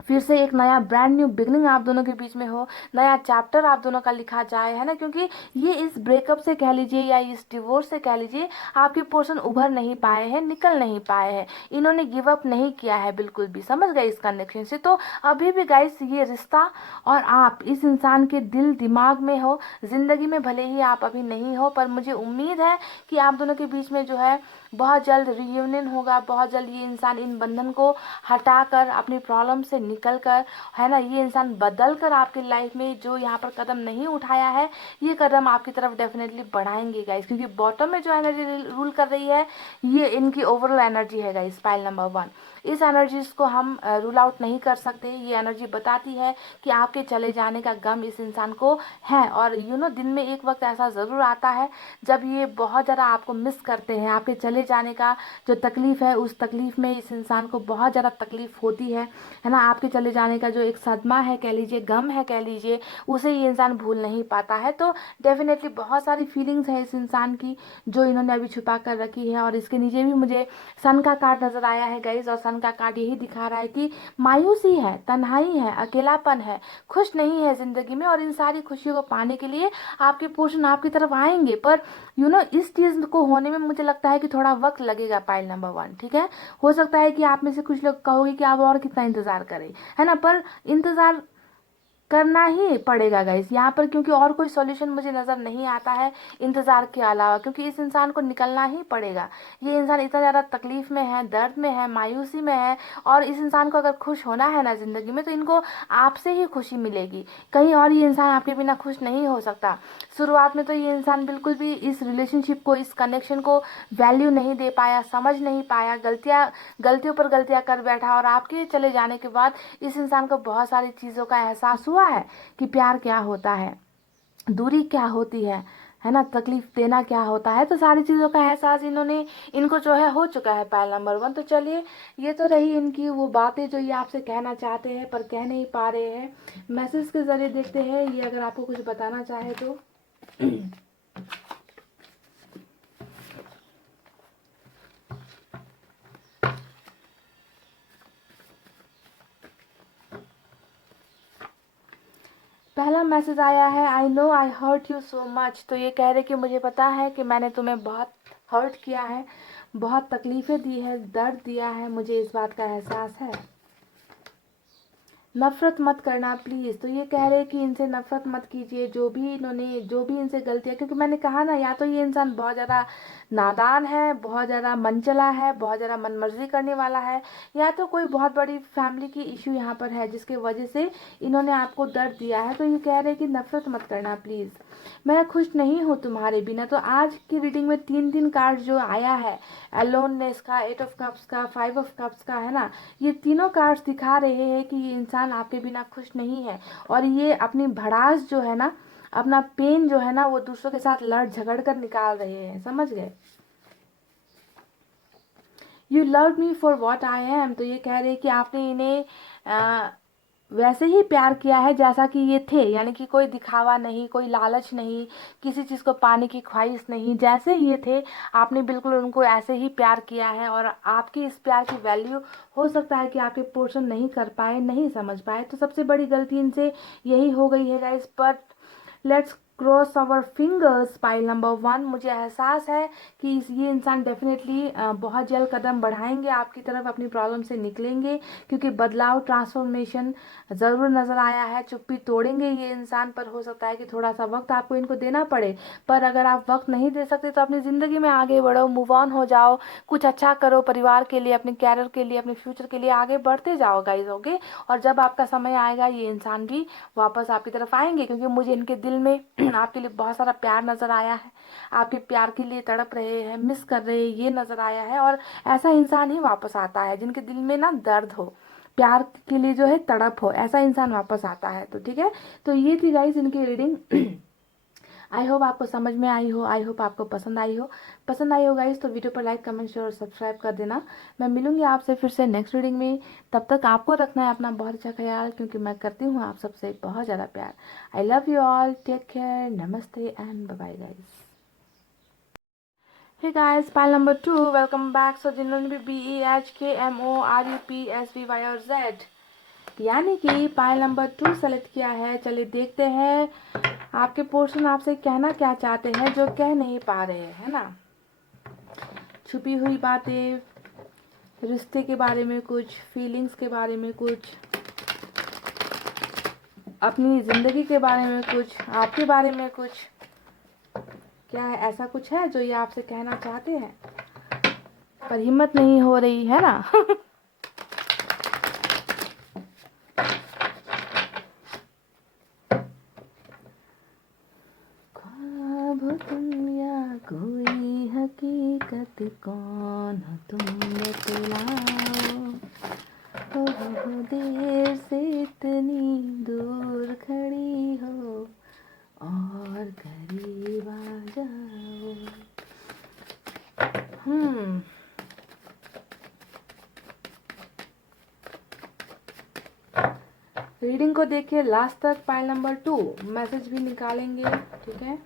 फिर से एक नया ब्रांड न्यू बिगनिंग आप दोनों के बीच में हो, नया चैप्टर आप दोनों का लिखा जाए, है ना। क्योंकि ये इस ब्रेकअप से कह लीजिए या इस डिवोर्स से कह लीजिए, आपके पोर्शन उभर नहीं पाए हैं, निकल नहीं पाए हैं, इन्होंने गिव अप नहीं किया है बिल्कुल भी। समझ गए इस कनेक्शन से? तो अभी भी गाइस ये रिश्ता और आप इस इंसान के दिल दिमाग में हो, जिंदगी में भले ही आप अभी नहीं हो, पर मुझे उम्मीद है कि आप दोनों के बीच में जो है बहुत जल्द रियूनियन होगा। बहुत जल्द ये इंसान इन बंधन को हटाकर अपनी प्रॉब्लम से निकल कर, है ना, ये इंसान बदल कर आपकी लाइफ में जो यहाँ पर कदम नहीं उठाया है, ये कदम आपकी तरफ डेफिनेटली बढ़ाएंगे गाइस। क्योंकि बॉटम में जो एनर्जी रूल कर रही है, ये इनकी ओवरऑल एनर्जी है गाइस, पाइल नंबर 1। इस एनर्जीज को हम रूल आउट नहीं कर सकते। ये एनर्जी बताती है कि आपके चले जाने का गम इस इंसान को है। और दिन में एक वक्त ऐसा ज़रूर आता है जब ये बहुत ज़्यादा आपको मिस करते हैं। आपके चले जाने का जो तकलीफ़ है, उस तकलीफ़ में इस इंसान को बहुत ज़्यादा तकलीफ़ होती है ना। आपके चले जाने का जो एक सदमा है कह लीजिए, गम है कह लीजिए, उसे ये इंसान भूल नहीं पाता है। तो डेफिनेटली बहुत सारी फीलिंग्स है इस इंसान की जो इन्होंने अभी छुपा कर रखी है। और इसके नीचे भी मुझे सन का कार्ड नज़र आया है गाइज, और सन का कार्ड यही दिखा रहा है कि मायूसी है, तन्हाई है, अकेलापन है, खुश नहीं है ज़िंदगी में। और इन सारी खुशियों को पाने के लिए आपके पोर्शन आपकी तरफ आएंगे, पर इस चीज़ को होने में मुझे लगता है कि थोड़ा वक्त लगेगा, पाइल नंबर 1। ठीक है, हो सकता है कि आप में से कुछ लोग कहोगे कि आप और कितना इंतज़ार करें, है ना, पर इंतज़ार करना ही पड़ेगा गाइस यहाँ पर, क्योंकि और कोई सॉल्यूशन मुझे नज़र नहीं आता है इंतज़ार के अलावा। क्योंकि इस इंसान को निकलना ही पड़ेगा। ये इंसान इतना ज़्यादा तकलीफ़ में है, दर्द में है, मायूसी में है, और इस इंसान को अगर खुश होना है ना ज़िंदगी में, तो इनको आपसे ही खुशी मिलेगी, कहीं और ये इंसान आपके बिना खुश नहीं हो सकता। शुरुआत में तो ये इंसान बिल्कुल भी इस रिलेशनशिप को, इस कनेक्शन को वैल्यू नहीं दे पाया, समझ नहीं पाया, गलतियों पर गलतियाँ कर बैठा। और आपके चले जाने के बाद इस इंसान को बहुत सारी चीज़ों का एहसास हुआ है कि प्यार क्या होता है, दूरी क्या होती है, है ना, तकलीफ देना क्या होता है। तो सारी चीज़ों का एहसास इनको जो है हो चुका है पायल नंबर 1। तो चलिए, ये तो रही इनकी वो बातें जो ये आपसे कहना चाहते हैं पर कह नहीं पा रहे हैं। मैसेज के ज़रिए देखते हैं ये अगर आपको कुछ बताना चाहे तो। पहला मैसेज आया है, I know I hurt you so much. तो ये कह रहे कि मुझे पता है कि मैंने तुम्हें बहुत हर्ट किया है, बहुत तकलीफ़ें दी है, दर्द दिया है, मुझे इस बात का एहसास है। नफ़रत मत करना प्लीज़। तो ये कह रहे हैं कि इनसे नफ़रत मत कीजिए, जो भी इनसे गलतियाँ, क्योंकि मैंने कहा ना, या तो ये इंसान बहुत ज़्यादा नादान है, बहुत ज़्यादा मनचला है, बहुत ज़्यादा मनमर्जी करने वाला है, या तो कोई बहुत बड़ी फैमिली की इशू यहाँ पर है जिसके वजह से इन्होंने आपको दर्द दिया है। तो ये कह रहे हैं कि नफ़रत मत करना प्लीज़, मैं खुश नहीं हूँ तुम्हारे बिना। तो आज की रीडिंग में 3 कार्ड जो आया है, अलोननेस का, 8 ऑफ कप्स का, 5 ऑफ कप्स का, है ना, ये तीनों कार्ड्स दिखा रहे हैं कि ये इंसान आपके बिना खुश नहीं है, और ये अपनी भड़ास जो है ना, अपना पेन जो है ना, वो दूसरों के साथ लड़ झगड़ कर निकाल रहे हैं, समझ गए। You love me for what I am. तो ये कह रहे हैं कि आपने इन्हें वैसे ही प्यार किया है जैसा कि ये थे, यानी कि कोई दिखावा नहीं, कोई लालच नहीं, किसी चीज़ को पाने की ख्वाहिश नहीं, जैसे ये थे आपने बिल्कुल उनको ऐसे ही प्यार किया है। और आपकी इस प्यार की वैल्यू हो सकता है कि आपके पोर्शन नहीं कर पाए, नहीं समझ पाए। तो सबसे बड़ी गलती इनसे यही हो गई है guys. But let's cross our fingers, pile number 1। मुझे एहसास है कि ये इंसान डेफिनेटली बहुत जल्द कदम बढ़ाएंगे आपकी तरफ, अपनी प्रॉब्लम से निकलेंगे, क्योंकि बदलाव, ट्रांसफॉर्मेशन ज़रूर नज़र आया है। चुप्पी तोड़ेंगे ये इंसान, पर हो सकता है कि थोड़ा सा वक्त आपको इनको देना पड़े। पर अगर आप वक्त नहीं दे सकते तो अपनी ज़िंदगी में आगे बढ़ो, मूव ऑन हो जाओ, कुछ अच्छा करो परिवार के लिए, अपने कैरियर के लिए, अपने फ्यूचर के लिए आगे बढ़ते जाओ गाइज, ओके। और जब आपका समय आएगा ये इंसान भी वापस आपकी तरफ आएंगे, क्योंकि मुझे इनके दिल में आपके लिए बहुत सारा प्यार नज़र आया है, आपके प्यार के लिए तड़प रहे हैं, मिस कर रहे हैं, ये नज़र आया है। और ऐसा इंसान ही वापस आता है जिनके दिल में ना दर्द हो, प्यार के लिए जो है तड़प हो, ऐसा इंसान वापस आता है। तो ठीक है, तो ये थी गाइस इनकी रीडिंग। आई होप आपको समझ में आई हो, आई होप आपको पसंद आई हो गाइस। तो वीडियो पर लाइक, कमेंट, शेयर और सब्सक्राइब कर देना। मैं मिलूंगी आपसे फिर से नेक्स्ट रीडिंग में। तब तक आपको रखना है अपना बहुत अच्छा ख्याल, क्योंकि मैं करती हूँ आप सबसे बहुत ज़्यादा प्यार। I love you all, take care, नमस्ते and bye bye guys. Hey guys, pile number 2, welcome back. So जिन्होंने भी BEHKMORUPSVY और Z यानी कि पाइल नंबर 2 सेलेक्ट किया है, चलिए देखते हैं आपके पोर्शन आपसे कहना क्या चाहते हैं जो कह नहीं पा रहे हैं, है ना। छुपी हुई बातें, रिश्ते के बारे में कुछ, फीलिंग्स के बारे में कुछ, अपनी ज़िंदगी के बारे में कुछ, आपके बारे में कुछ, क्या है ऐसा कुछ है जो ये आपसे कहना चाहते हैं पर हिम्मत नहीं हो रही है ना। ख्वाब हो तुम या कोई हकीकत, कौन हो तुम बतलाओ। हो देर से इतनी दूर खड़ी हो और करीब आ जाओ। रीडिंग को देखिए लास्ट तक। पाइल नंबर 2 मैसेज भी निकालेंगे, ठीक है।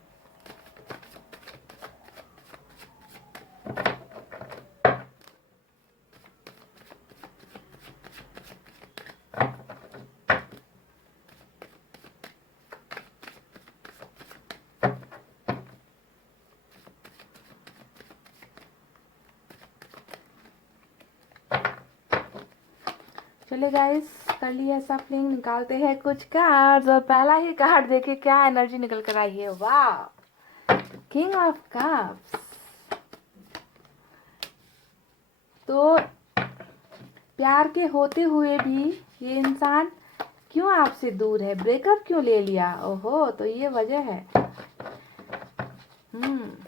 चलिए गाइस, कर लिया सफलिंग, निकालते हैं कुछ कार्ड्स। और पहला ही कार्ड देखिए क्या एनर्जी निकल कर आई है, वाह, किंग ऑफ कप्स। तो प्यार के होते हुए भी ये इंसान क्यों आपसे दूर है, ब्रेकअप क्यों ले लिया, ओहो, तो ये वजह है।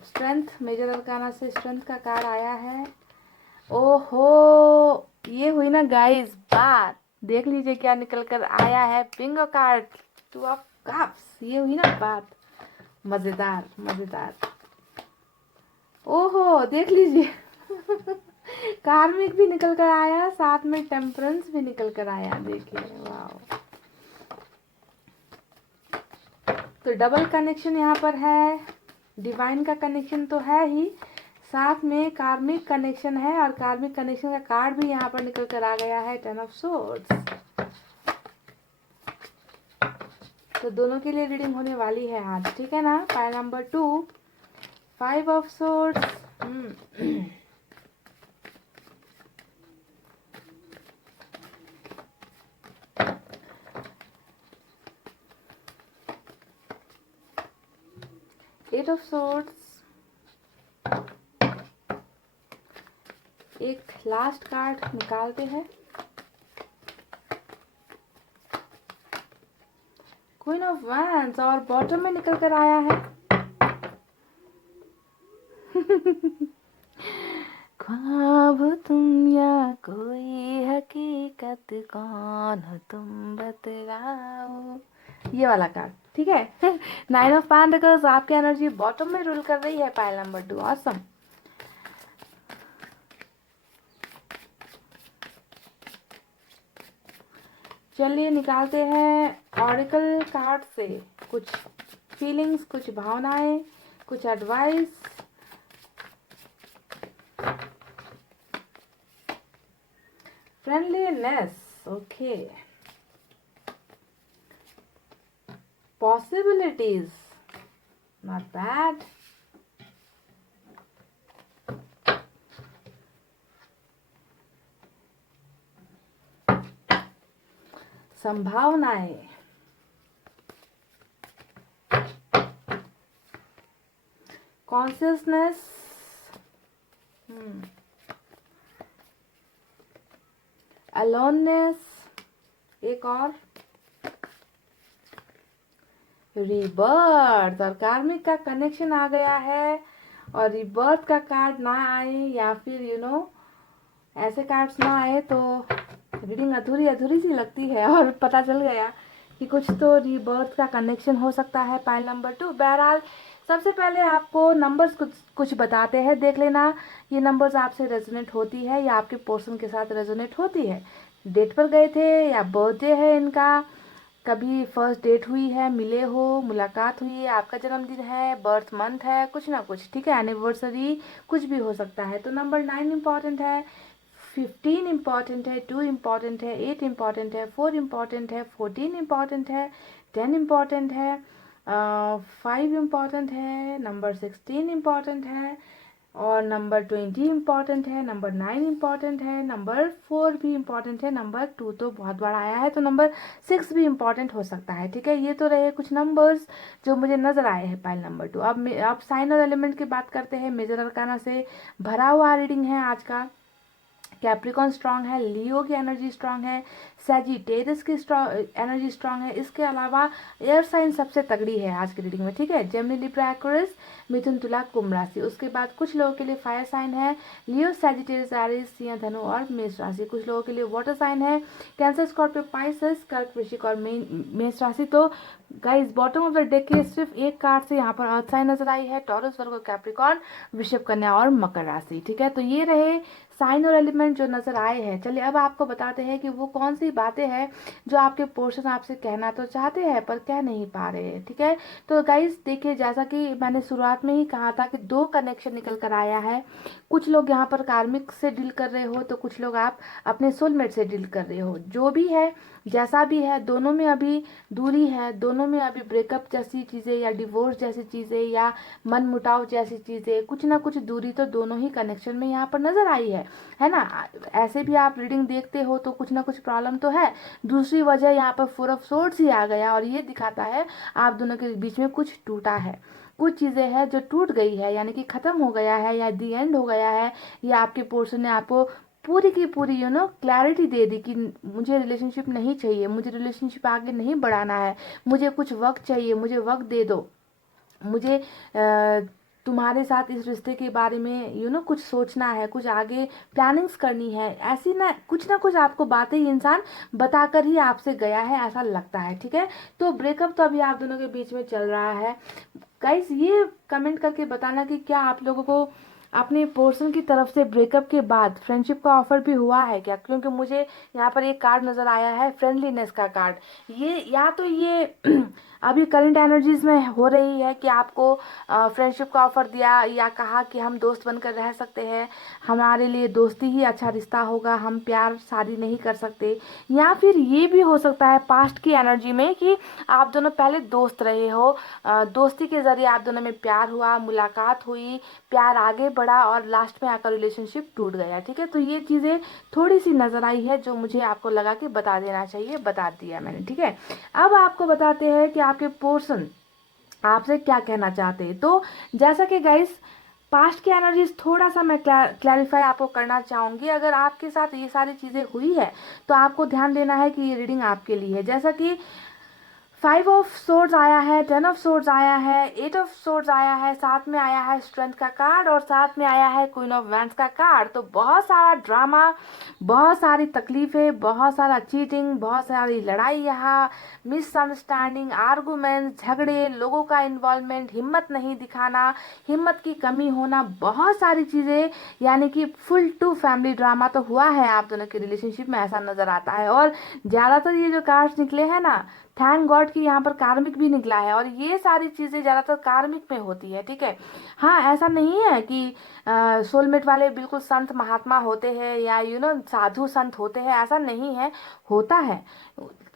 स्ट्रेंथ, मेजर अरकाना से स्ट्रेंथ का कार्ड आया है। ओहो, ये हुई ना गाइस बात, देख लीजिए क्या निकल कर आया है, पिंगो कार्ड, 2 ऑफ कप्स, ये हुई ना बात। मजेदार मजेदार। ओहो देख लीजिए कार्मिक भी निकल कर आया, साथ में टेम्परेंस भी निकल कर आया, देखिए वाह। तो डबल कनेक्शन यहाँ पर है, डिवाइन का कनेक्शन तो है ही, साथ में कार्मिक कनेक्शन है, और कार्मिक कनेक्शन का कार्ड भी यहाँ पर निकल कर आ गया है, 10 ऑफ सोर्ड्स। तो दोनों के लिए रीडिंग होने वाली है आज, ठीक है ना। Pile number 2 5 of swords, 8 of swords, एक लास्ट कार्ड निकालते हैं, क्वीन ऑफ वैंड्स, और बॉटम में निकल कर आया है ख्वाब तुम या कोई हकीकत, कौन हो तुम बतलाओ, ये वाला कार्ड, ठीक है। 9 ऑफ पेंटिकल्स, आपकी एनर्जी बॉटम में रूल कर रही है, पाइल नंबर 2, ऑसम। चलिए निकालते हैं ऑरिकल कार्ड से कुछ फीलिंग्स, कुछ भावनाएं, कुछ advice. Friendliness, okay, possibilities, not bad, संभावनाएं, कॉन्शियसनेस, अलोननेस, एक और रीबर्थ, और कार्मिक का कनेक्शन आ गया है, और रीबर्थ का कार्ड ना आए या फिर ऐसे कार्ड्स ना आए तो रीडिंग अधूरी अधूरी सी लगती है, और पता चल गया कि कुछ तो रीबर्थ का कनेक्शन हो सकता है, पाइल नंबर 2। बहरहाल सबसे पहले आपको नंबर्स कुछ बताते हैं, देख लेना ये नंबर्स आपसे रेजोनेट होती है या आपके पर्सन के साथ रेजोनेट होती है। डेट पर गए थे या बर्थडे है इनका, कभी फर्स्ट डेट हुई है, मिले हो, मुलाकात हुई है, आपका जन्मदिन है, बर्थ मंथ है, कुछ ना कुछ, ठीक है, एनिवर्सरी, कुछ भी हो सकता है। तो नंबर 9 इम्पॉर्टेंट है, 15 इम्पॉर्टेंट है, 2 इम्पॉर्टेंट है, 8 इम्पॉर्टेंट है, 4 इम्पॉर्टेंट है, 14 इम्पॉर्टेंट है, 10 इम्पॉर्टेंट है, 5 इम्पॉर्टेंट है, नंबर 16 इम्पॉर्टेंट है, और नंबर 20 इम्पॉर्टेंट है, नंबर 9 इम्पॉर्टेंट है, नंबर 4 भी इम्पॉर्टेंट है, नंबर 2 तो बहुत बड़ा आया है, तो नंबर 6 भी इम्पॉर्टेंट हो सकता है, ठीक है। ये तो रहे कुछ नंबर्स जो मुझे नजर आए हैं, पाइल नंबर 2। अब साइन और एलिमेंट की बात करते हैं। मेजर अरकाना से भरा हुआ रीडिंग है आज का। कैप्रिकॉन स्ट्रांग है, लियो की एनर्जी स्ट्रांग है, सैजिटेरियस की एनर्जी स्ट्रांग है, इसके अलावा एयर साइन सबसे तगड़ी है आज की रीडिंग में, ठीक है। जेमिनी, लिब्रा, एक्वेरियस, मिथुन, तुला, कुंभ राशि। उसके बाद कुछ लोगों के लिए फायर साइन है, लियो, सैजिटेरियस, एरीज, सिंह, धनु और मेष राशि। कुछ लोगों के लिए वाटर साइन है, कैंसर, स्कॉर्पियो, पाइसेस, कर्क, वृश्चिक और मेष राशि। तो guys bottom of the deck के सिर्फ एक कार्ड से यहाँ पर अर्थ साइन नजर आई है, टॉरस, वर्गो, कैप्रिकॉन, वृषभ, कन्या और मकर राशि, ठीक है। तो ये रहे साइन और एलिमेंट जो नजर आए हैं। चलिए अब आपको बताते हैं कि वो कौन सी बातें हैं जो आपके पोर्शन आपसे कहना तो चाहते हैं पर कह नहीं पा रहे हैं, ठीक है। तो गाइस देखिए, जैसा कि मैंने शुरुआत में ही कहा था कि 2 कनेक्शन निकल कर आया है। कुछ लोग यहाँ पर कार्मिक से डील कर रहे हो, तो कुछ लोग आप अपने सोलमेट से डील कर रहे हो। जो भी है, जैसा भी है, दोनों में अभी दूरी है, दोनों में अभी ब्रेकअप जैसी चीज़ें या डिवोर्स जैसी चीज़ें या मन मुटाव जैसी चीज़ें, कुछ ना कुछ दूरी तो दोनों ही कनेक्शन में यहाँ पर नजर आई है ना। ऐसे भी आप रीडिंग देखते हो तो कुछ ना कुछ प्रॉब्लम तो है। दूसरी वजह यहाँ पर 4 ऑफ सोर्ड्स ही आ गया, और ये दिखाता है आप दोनों के बीच में कुछ टूटा है, कुछ चीज़ें हैं जो टूट गई है, यानी कि ख़त्म हो गया है या दी एंड हो गया है, या आपके पोर्शन ने आपको पूरी की पूरी क्लैरिटी दे दी कि मुझे रिलेशनशिप नहीं चाहिए, मुझे रिलेशनशिप आगे नहीं बढ़ाना है, मुझे कुछ वक्त चाहिए, मुझे वक्त दे दो, मुझे तुम्हारे साथ इस रिश्ते के बारे में कुछ सोचना है, कुछ आगे प्लानिंग्स करनी है, ऐसी ना कुछ आपको बातें ये इंसान बताकर ही आपसे गया है, ऐसा लगता है। ठीक है, तो ब्रेकअप तो अभी आप दोनों के बीच में चल रहा है। गाइस ये कमेंट करके बताना कि क्या आप लोगों को अपने पर्सन की तरफ से ब्रेकअप के बाद फ्रेंडशिप का ऑफर भी हुआ है क्या, क्योंकि मुझे यहाँ पर एक कार्ड नजर आया है, फ्रेंडलीनेस का कार्ड। ये या तो ये अभी करंट एनर्जीज में हो रही है कि आपको फ्रेंडशिप का ऑफर दिया या कहा कि हम दोस्त बनकर रह सकते हैं, हमारे लिए दोस्ती ही अच्छा रिश्ता होगा, हम प्यार शादी नहीं कर सकते। या फिर ये भी हो सकता है पास्ट की एनर्जी में कि आप दोनों पहले दोस्त रहे हो, दोस्ती के जरिए आप दोनों में प्यार हुआ, मुलाकात हुई, प्यार आगे बढ़ा और लास्ट में आकर रिलेशनशिप टूट गया। ठीक है, तो ये चीज़ें थोड़ी सी नज़र आई है जो मुझे आपको लगा कि बता देना चाहिए, बता दिया मैंने। ठीक है, अब आपको बताते हैं कि आपके पर्सन आपसे क्या कहना चाहते हैं। तो जैसा कि गाइस पास्ट की एनर्जीज थोड़ा सा मैं क्लैरिफाई आपको करना चाहूँगी। अगर आपके साथ ये सारी चीज़ें हुई है तो आपको ध्यान देना है कि ये रीडिंग आपके लिए है। जैसा कि 5 ऑफ सोर्ड्स आया है, 10 ऑफ सोर्ड्स आया है, 8 ऑफ सोर्ड्स आया है, साथ में आया है स्ट्रेंथ का कार्ड और साथ में आया है क्वीन ऑफ वैंड्स का कार्ड। तो बहुत सारा ड्रामा, बहुत सारी तकलीफें, बहुत सारा चीटिंग, बहुत सारी लड़ाई, यहाँ मिसअंडरस्टैंडिंग, आर्गुमेंट, झगड़े, लोगों का इन्वॉल्वमेंट, हिम्मत नहीं दिखाना, हिम्मत की कमी होना, बहुत सारी चीज़ें, यानी कि फुल टू फैमिली ड्रामा तो हुआ है आप दोनों के रिलेशनशिप में, ऐसा नज़र आता है। और ज़्यादातर ये जो कार्ड्स निकले हैं ना, थैंक गॉड कि यहाँ पर कार्मिक भी निकला है और ये सारी चीज़ें ज़्यादातर कार्मिक में होती है। ठीक है, हाँ ऐसा नहीं है कि सोलमेट वाले बिल्कुल संत महात्मा होते हैं या साधु संत होते हैं, ऐसा नहीं है, होता है।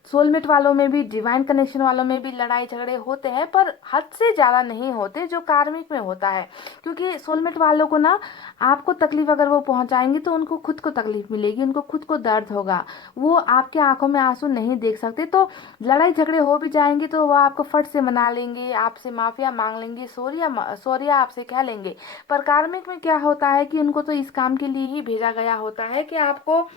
सोलमेट वालों में भी, डिवाइन कनेक्शन वालों में भी लड़ाई झगड़े होते हैं, पर हद से ज़्यादा नहीं होते जो कार्मिक में होता है। क्योंकि सोलमेट वालों को ना आपको तकलीफ अगर वो पहुंचाएंगे तो उनको खुद को तकलीफ मिलेगी, उनको खुद को दर्द होगा, वो आपके आंखों में आंसू नहीं देख सकते। तो लड़ाई झगड़े हो भी जाएंगे तो वो आपको फट से मना लेंगे, आपसे माफिया मांग लेंगे, सोरिया आपसे कह लेंगे। पर कार्मिक में क्या होता है कि उनको तो इस काम के लिए ही भेजा गया होता है कि आपको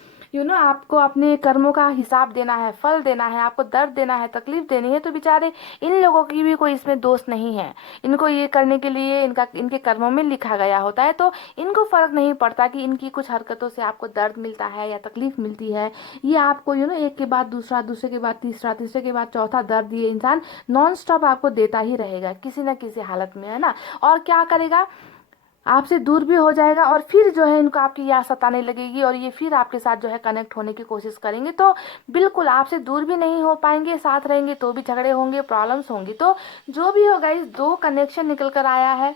आपको अपने कर्मों का हिसाब देना है, फल देना है, आपको दर्द देना है, तकलीफ देनी है। तो बेचारे इन लोगों की भी कोई इसमें दोष नहीं है, इनको ये करने के लिए इनके कर्मों में लिखा गया होता है। तो इनको फर्क नहीं पड़ता कि इनकी कुछ हरकतों से आपको दर्द मिलता है या तकलीफ मिलती है। ये आपको एक के बाद दूसरा, दूसरे के बाद तीसरा, तीसरे के बाद चौथा दर्द ये इंसान नॉन स्टॉप आपको देता ही रहेगा किसी न किसी हालत में, है ना। और क्या करेगा, आपसे दूर भी हो जाएगा और फिर इनको आपकी याद सताने लगेगी और ये फिर आपके साथ कनेक्ट होने की कोशिश करेंगे। तो बिल्कुल आपसे दूर भी नहीं हो पाएंगे, साथ रहेंगे तो भी झगड़े होंगे, प्रॉब्लम्स होंगी। तो जो भी होगा, इस दो कनेक्शन निकल कर आया है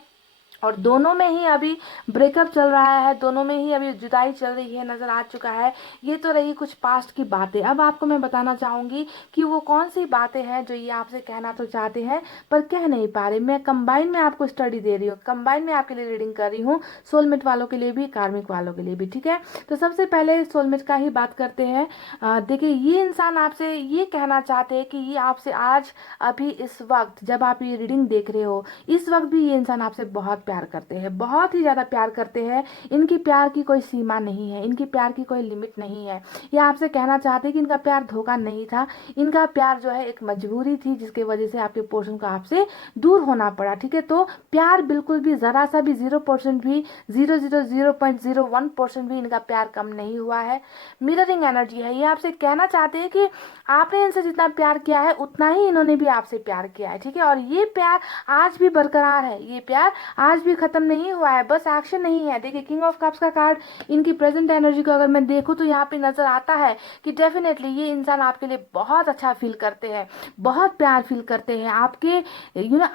और दोनों में ही अभी ब्रेकअप चल रहा है, दोनों में ही अभी जुदाई चल रही है, नज़र आ चुका है। ये तो रही कुछ पास्ट की बातें। अब आपको मैं बताना चाहूँगी कि वो कौन सी बातें हैं जो ये आपसे कहना तो चाहते हैं पर कह नहीं पा रहे। मैं कंबाइन में आपको स्टडी दे रही हूँ, कंबाइन में आपके लिए रीडिंग कर रही हूँ, सोलमेट वालों के लिए भी, कार्मिक वालों के लिए भी। ठीक है, तो सबसे पहले सोलमेट का ही बात करते हैं। देखिए, ये इंसान आपसे ये कहना चाहते हैं कि ये आपसे आज, अभी, इस वक्त जब आप ये रीडिंग देख रहे हो, इस वक्त भी ये इंसान आपसे बहुत प्यार करते हैं, बहुत ही ज़्यादा प्यार करते हैं। इनकी प्यार की कोई सीमा नहीं है, इनकी प्यार की कोई लिमिट नहीं है। ये आपसे कहना चाहते हैं कि इनका प्यार धोखा नहीं था, इनका प्यार एक मजबूरी थी जिसके वजह से आपके पोर्शन को आपसे दूर होना पड़ा। ठीक है, तो प्यार बिल्कुल भी ज़रा सा भी 0% भी, 0.01% भी इनका प्यार कम नहीं हुआ है। मिररिंग एनर्जी है, ये आपसे कहना चाहते हैं कि आपने इनसे जितना प्यार किया है उतना ही इन्होंने भी आपसे प्यार किया है। ठीक है, और ये प्यार आज भी बरकरार है, ये प्यार आज भी खत्म नहीं हुआ है, बस एक्शन नहीं है। देखिए, किंग ऑफ कप्स का कार्ड, इनकी प्रेजेंट एनर्जी को अगर मैं देखूं तो यहाँ पे नजर आता है कि डेफिनेटली ये इंसान आपके लिए बहुत अच्छा फील करते हैं, बहुत प्यार फील करते हैं आपके।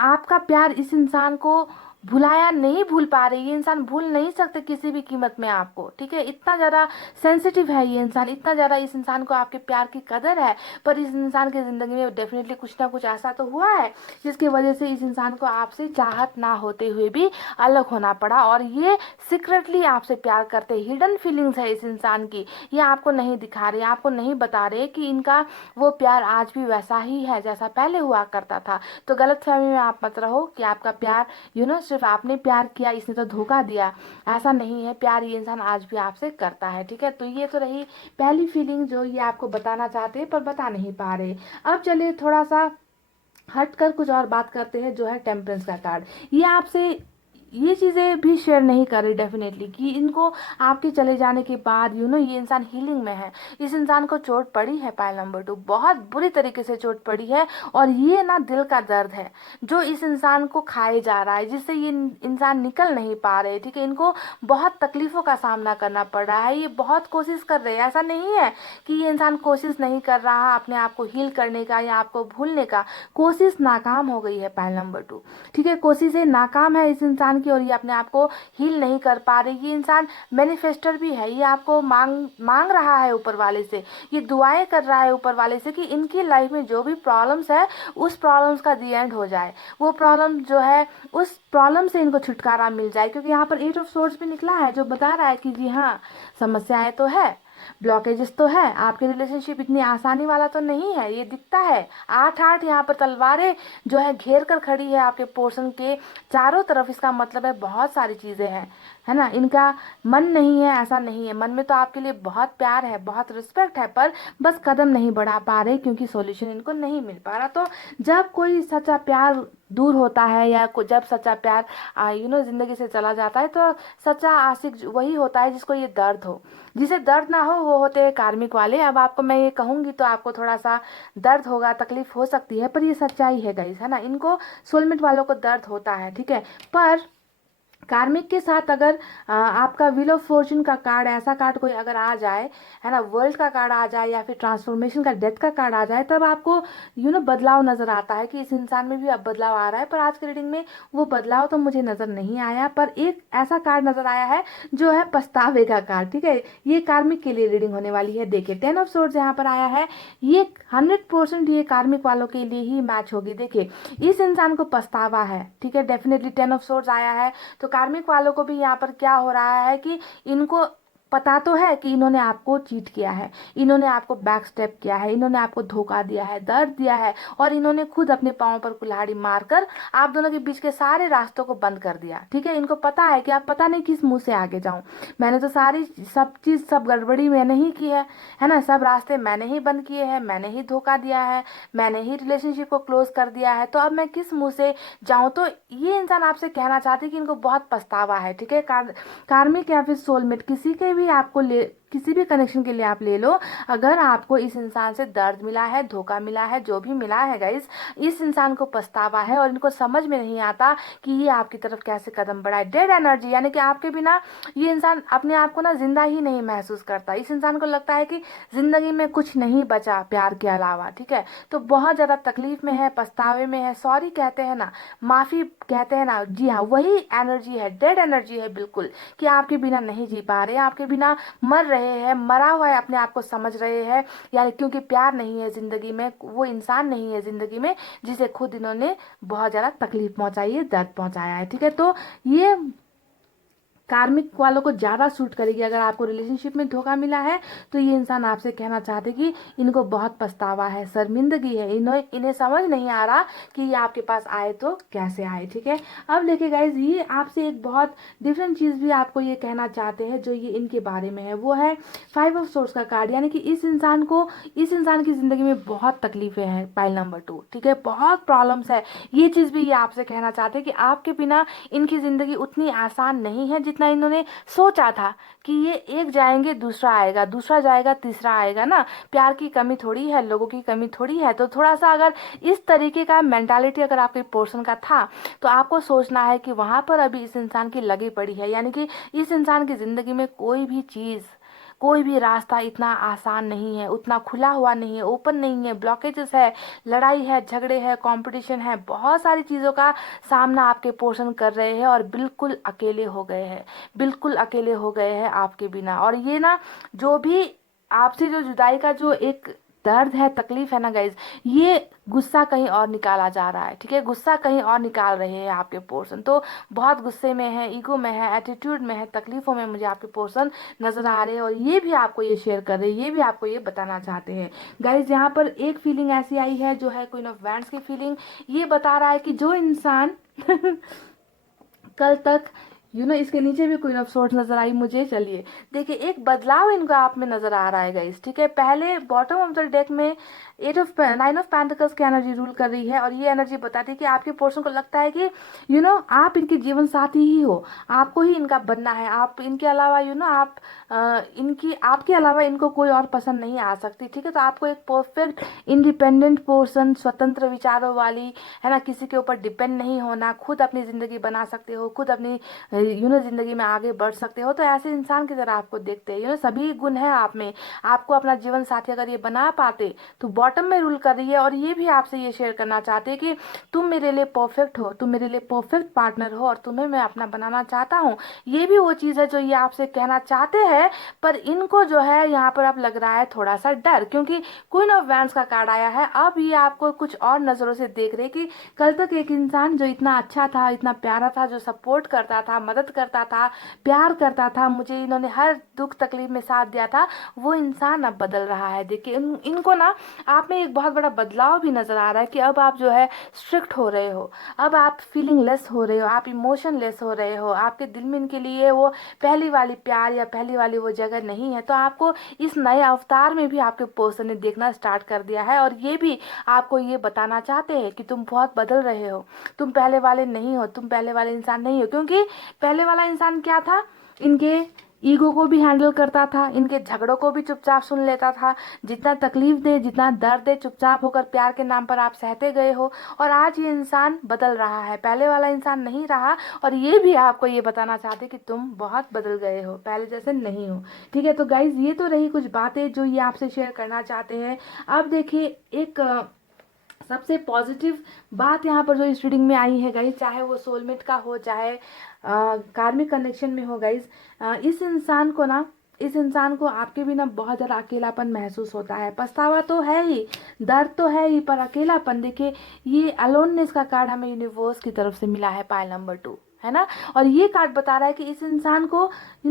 आपका प्यार इस इंसान को भुलाया नहीं, भूल पा रहे, ये इंसान भूल नहीं सकते किसी भी कीमत में आपको। ठीक है, इतना ज़्यादा सेंसिटिव है ये इंसान, इतना ज़्यादा इस इंसान को आपके प्यार की कदर है। पर इस इंसान की ज़िंदगी में डेफिनेटली कुछ ना कुछ ऐसा तो हुआ है जिसकी वजह से इस इंसान को आपसे चाहत ना होते हुए भी अलग होना पड़ा और ये सीक्रेटली आपसे प्यार करते। हिडन फीलिंग्स है इस इंसान की, ये आपको नहीं दिखा रहे, आपको नहीं बता रहे कि इनका वो प्यार आज भी वैसा ही है जैसा पहले हुआ करता था। तो गलतफहमी में आप मत रहो कि आपका प्यार सिर्फ आपने प्यार किया, इसने तो धोखा दिया, ऐसा नहीं है। प्यार ये इंसान आज भी आपसे करता है। ठीक है, तो ये तो रही पहली फीलिंग जो ये आपको बताना चाहते हैं पर बता नहीं पा रहे। अब चलिए थोड़ा सा हट कर कुछ और बात करते हैं, जो है टेम्परेंस का कार्ड। ये आपसे ये चीज़ें भी शेयर नहीं कर रही डेफिनेटली कि इनको आपके चले जाने के बाद ये इंसान हीलिंग में है। इस इंसान को चोट पड़ी है पाइल नंबर 2, बहुत बुरी तरीके से चोट पड़ी है, और ये ना दिल का दर्द है जो इस इंसान को खाए जा रहा है, जिससे ये इंसान निकल नहीं पा रहे। ठीक है, इनको बहुत तकलीफों का सामना करना पड़ रहा है। ये बहुत कोशिश कर रहे हैं, ऐसा नहीं है कि ये इंसान कोशिश नहीं कर रहा अपने आप को हील करने का या आपको भूलने का। कोशिश नाकाम हो गई है पाइल नंबर 2। ठीक है, कोशिशें नाकाम है इस इंसान की, और ये अपने आप को हील नहीं कर पा रही। ये इंसान मैनिफेस्टर भी है, ये आपको मांग रहा है ऊपर वाले से, ये दुआएं कर रहा है ऊपर वाले से कि इनकी लाइफ में जो भी प्रॉब्लम्स है उस प्रॉब्लम्स का दी एंड हो जाए, वो प्रॉब्लम जो है उस प्रॉब्लम से इनको छुटकारा मिल जाए। क्योंकि यहाँ पर 8 ऑफ सोर्ड्स भी निकला है जो बता रहा है कि जी हाँ, समस्याएं तो है, ब्लॉकेजेस तो है, आपके रिलेशनशिप इतनी आसानी वाला तो नहीं है, ये दिखता है। 8-8 यहाँ पर तलवारें जो है घेर कर खड़ी है आपके पोर्शन के चारों तरफ। इसका मतलब है बहुत सारी चीजें हैं, है ना। इनका मन नहीं है ऐसा नहीं है, मन में तो आपके लिए बहुत प्यार है, बहुत रिस्पेक्ट है, पर बस कदम नहीं बढ़ा पा रहे क्योंकि सॉल्यूशन इनको नहीं मिल पा रहा। तो जब कोई सच्चा प्यार दूर होता है या जब सच्चा प्यार जिंदगी से चला जाता है, तो सच्चा आशिक वही होता है जिसको ये दर्द हो। जिसे दर्द ना हो वो होते हैं कार्मिक वाले। अब आपको मैं ये कहूंगी तो आपको थोड़ा सा दर्द होगा, तकलीफ हो सकती है, पर ये सच्चाई है गाइस, है ना। इनको सोलमेट वालों को दर्द होता है, ठीक है। पर कार्मिक के साथ अगर आपका व्हील ऑफ फॉर्चून का कार्ड, ऐसा कार्ड कोई अगर आ जाए, है ना, वर्ल्ड का कार्ड आ जाए या फिर ट्रांसफॉर्मेशन का, डेथ का कार्ड आ जाए, तब आपको बदलाव नजर आता है कि इस इंसान में भी अब बदलाव आ रहा है। पर आज की रीडिंग में वो बदलाव तो मुझे नजर नहीं आया, पर एक ऐसा कार्ड नजर आया है जो है पछतावे का कार्ड। ठीक है, ये कार्मिक के लिए रीडिंग होने वाली है। देखिए 10 ऑफ सोर्ड्स यहाँ पर आया है, ये 100% ये कार्मिक वालों के लिए ही मैच होगी। देखिए इस इंसान को पछतावा है, ठीक है, डेफिनेटली 10 ऑफ सोर्ड्स आया है, तो कार्मिक वालों को भी यहाँ पर क्या हो रहा है कि इनको पता तो है कि इन्होंने आपको चीट किया है, इन्होंने आपको बैक स्टेप किया है, इन्होंने आपको धोखा दिया है, दर्द दिया है, और इन्होंने खुद अपने पांव पर कुल्हाड़ी मारकर आप दोनों के बीच के सारे रास्तों को बंद कर दिया। ठीक है, इनको पता है कि आप पता नहीं किस मुंह से आगे जाऊं, मैंने तो सारी सब गड़बड़ी मैंने ही की है ना, सब रास्ते मैंने ही बंद किए हैं, मैंने ही धोखा दिया है, मैंने ही रिलेशनशिप को क्लोज कर दिया है, तो अब मैं किस मुंह से जाऊं। तो ये इंसान आपसे कहना चाहते कि इनको बहुत पछतावा है। ठीक है, कार्मिक या फिर सोलमेट किसी के भी आपको किसी भी कनेक्शन के लिए आप ले लो, अगर आपको इस इंसान से दर्द मिला है, धोखा मिला है, जो भी मिला है गाइस, इस इंसान को पछतावा है और इनको समझ में नहीं आता कि ये आपकी तरफ कैसे कदम बढ़ाए। डेड एनर्जी, यानी कि आपके बिना ये इंसान अपने आप को ना जिंदा ही नहीं महसूस करता। इस इंसान को लगता है कि जिंदगी में कुछ नहीं बचा प्यार के अलावा। ठीक है, तो बहुत ज्यादा तकलीफ में है, पछतावे में है, सॉरी कहते हैं ना, माफी कहते हैं ना, जी हाँ, वही एनर्जी है, डेड एनर्जी है बिल्कुल, कि आपके बिना नहीं जी पा रहे, आपके बिना मर रहे हैं, मरा हुआ है अपने आप को समझ रहे हैं, यानी क्योंकि प्यार नहीं है जिंदगी में, वो इंसान नहीं है जिंदगी में जिसे खुद इन्होंने बहुत ज्यादा तकलीफ पहुंचाई है, दर्द पहुंचाया है। ठीक है, तो ये कार्मिक वालों को ज़्यादा सूट करेगी। अगर आपको रिलेशनशिप में धोखा मिला है तो ये इंसान आपसे कहना चाहते कि इनको बहुत पछतावा है, शर्मिंदगी है, इन्हें समझ नहीं आ रहा कि ये आपके पास आए तो कैसे आए। ठीक है, अब देखिए गाइज, ये आपसे एक बहुत डिफरेंट चीज़ भी आपको ये कहना चाहते हैं जो ये इनके बारे में है, वो है 5 ऑफ सोर्स का कार्ड, यानी कि इस इंसान की ज़िंदगी में बहुत तकलीफें हैं पाइल नंबर 2। ठीक है, बहुत प्रॉब्लम्स है, ये चीज़ भी ये आपसे कहना चाहते हैं कि आपके बिना इनकी ज़िंदगी उतनी आसान नहीं है जितना इन्होंने सोचा था कि ये एक जाएंगे दूसरा आएगा, दूसरा जाएगा तीसरा आएगा ना। प्यार की कमी थोड़ी है, लोगों की कमी थोड़ी है। तो थोड़ा सा अगर इस तरीके का मेंटालिटी अगर आपके पोर्शन का था तो आपको सोचना है कि वहां पर अभी इस इंसान की लगी पड़ी है, यानी कि इस इंसान की जिंदगी में कोई भी चीज, कोई भी रास्ता इतना आसान नहीं है, उतना खुला हुआ नहीं है, ओपन नहीं है, ब्लॉकेजेस है, लड़ाई है, झगड़े है, कंपटीशन है, बहुत सारी चीज़ों का सामना आपके पोर्शन कर रहे हैं और बिल्कुल अकेले हो गए हैं, बिल्कुल अकेले हो गए हैं आपके बिना। और ये ना, जो भी आपसे जो जुदाई का जो एक दर्द है, तकलीफ है ना गाइज, ये गुस्सा कहीं और निकाला जा रहा है। ठीक है, गुस्सा कहीं और निकाल रहे हैं आपके पोर्शन, तो बहुत गुस्से में है, ईगो में है, एटीट्यूड में है, तकलीफों में मुझे आपके पोर्शन नजर आ रहे हैं, और ये भी आपको ये शेयर कर रहे हैं, ये भी आपको ये बताना चाहते हैं गाइज। यहाँ पर एक फीलिंग ऐसी आई है जो है क्वीन ऑफ वैंड्स की फीलिंग, ये बता रहा है कि जो इंसान कल तक इसके नीचे भी क्वीन ऑफ सोर्ड्स नजर आई मुझे। चलिए देखिए, एक बदलाव इनको आप में नजर आ रहा है गाइस। ठीक है, पहले बॉटम ऑफ द डेक में नाइन ऑफ पेंटिकल्स की एनर्जी रूल कर रही है, और ये एनर्जी बताती है कि आपके पर्सन को लगता है कि आप इनके जीवन साथी ही हो, आपको ही इनका बनना है, आप इनके अलावा आप इनकी आपके अलावा इनको कोई और पसंद नहीं आ सकती, ठीक है। तो आपको एक परफेक्ट इंडिपेंडेंट पर्सन, स्वतंत्र विचारों वाली, है ना, किसी के ऊपर डिपेंड नहीं होना, खुद अपनी ज़िंदगी बना सकते हो, खुद अपनी ज़िंदगी में आगे बढ़ सकते हो, तो ऐसे इंसान की तरह आपको देखते हैं। सभी गुण है आप में, आपको अपना जीवन साथी अगर ये बना पाते तो बॉटम में रूल कर रही है, और ये भी आपसे ये शेयर करना चाहते हैं कि तुम मेरे लिए परफेक्ट हो, तुम मेरे लिए परफेक्ट पार्टनर हो, और तुम्हें मैं अपना बनाना चाहता हूँ। ये भी वो चीज़ है जो ये आपसे कहना चाहते हैं, पर इनको जो है यहाँ पर अब लग रहा है थोड़ा सा डर, क्योंकि क्वीन ऑफ वैंड्स का कार्ड आया है। अब ये आपको कुछ और नज़रों से देख रहे कि कल तक एक इंसान जो इतना अच्छा था, इतना प्यारा था, जो सपोर्ट करता था, मदद करता था, प्यार करता था, मुझे इन्होंने हर दुख तकलीफ में साथ दिया था, वो इंसान अब बदल रहा है। देखिए इनको ना आप में एक बहुत बड़ा बदलाव भी नजर आ रहा है कि अब आप जो है स्ट्रिक्ट हो रहे हो, अब आप फीलिंग लेस हो रहे हो, आप इमोशन लेस हो रहे हो, आपके दिल में इनके लिए वो पहली वाली प्यार या पहली वाली वो जगह नहीं है। तो आपको इस नए अवतार में भी आपके पर्सन ने देखना स्टार्ट कर दिया है, और ये भी आपको ये बताना चाहते हैं कि तुम बहुत बदल रहे हो, तुम पहले वाले नहीं हो, तुम पहले वाले इंसान नहीं हो। क्योंकि पहले वाला इंसान क्या था, इनके ईगो को भी हैंडल करता था, इनके झगड़ों को भी चुपचाप सुन लेता था, जितना तकलीफ दे, जितना दर्द दे, चुपचाप होकर प्यार के नाम पर आप सहते गए हो। और आज ये इंसान बदल रहा है, पहले वाला इंसान नहीं रहा, और ये भी आपको ये बताना चाहते कि तुम बहुत बदल गए हो, पहले जैसे नहीं हो, ठीक है। तो गाइज ये तो रही कुछ बातें जो ये आपसे शेयर करना चाहते हैं। अब देखिए एक सबसे पॉजिटिव बात यहाँ पर जो इस रीडिंग में आई है गाइज, चाहे वो सोलमेट का हो, चाहे कार्मिक कनेक्शन में हो गाइज, इस इंसान को आपके बिना बहुत ज़्यादा अकेलापन महसूस होता है। पछतावा तो है ही, दर्द तो है ही, पर अकेलापन, देखिए ये अलोननेस का कार्ड हमें यूनिवर्स की तरफ से मिला है, पाइल नंबर 2, है ना। और ये कार्ड बता रहा है कि इस इंसान को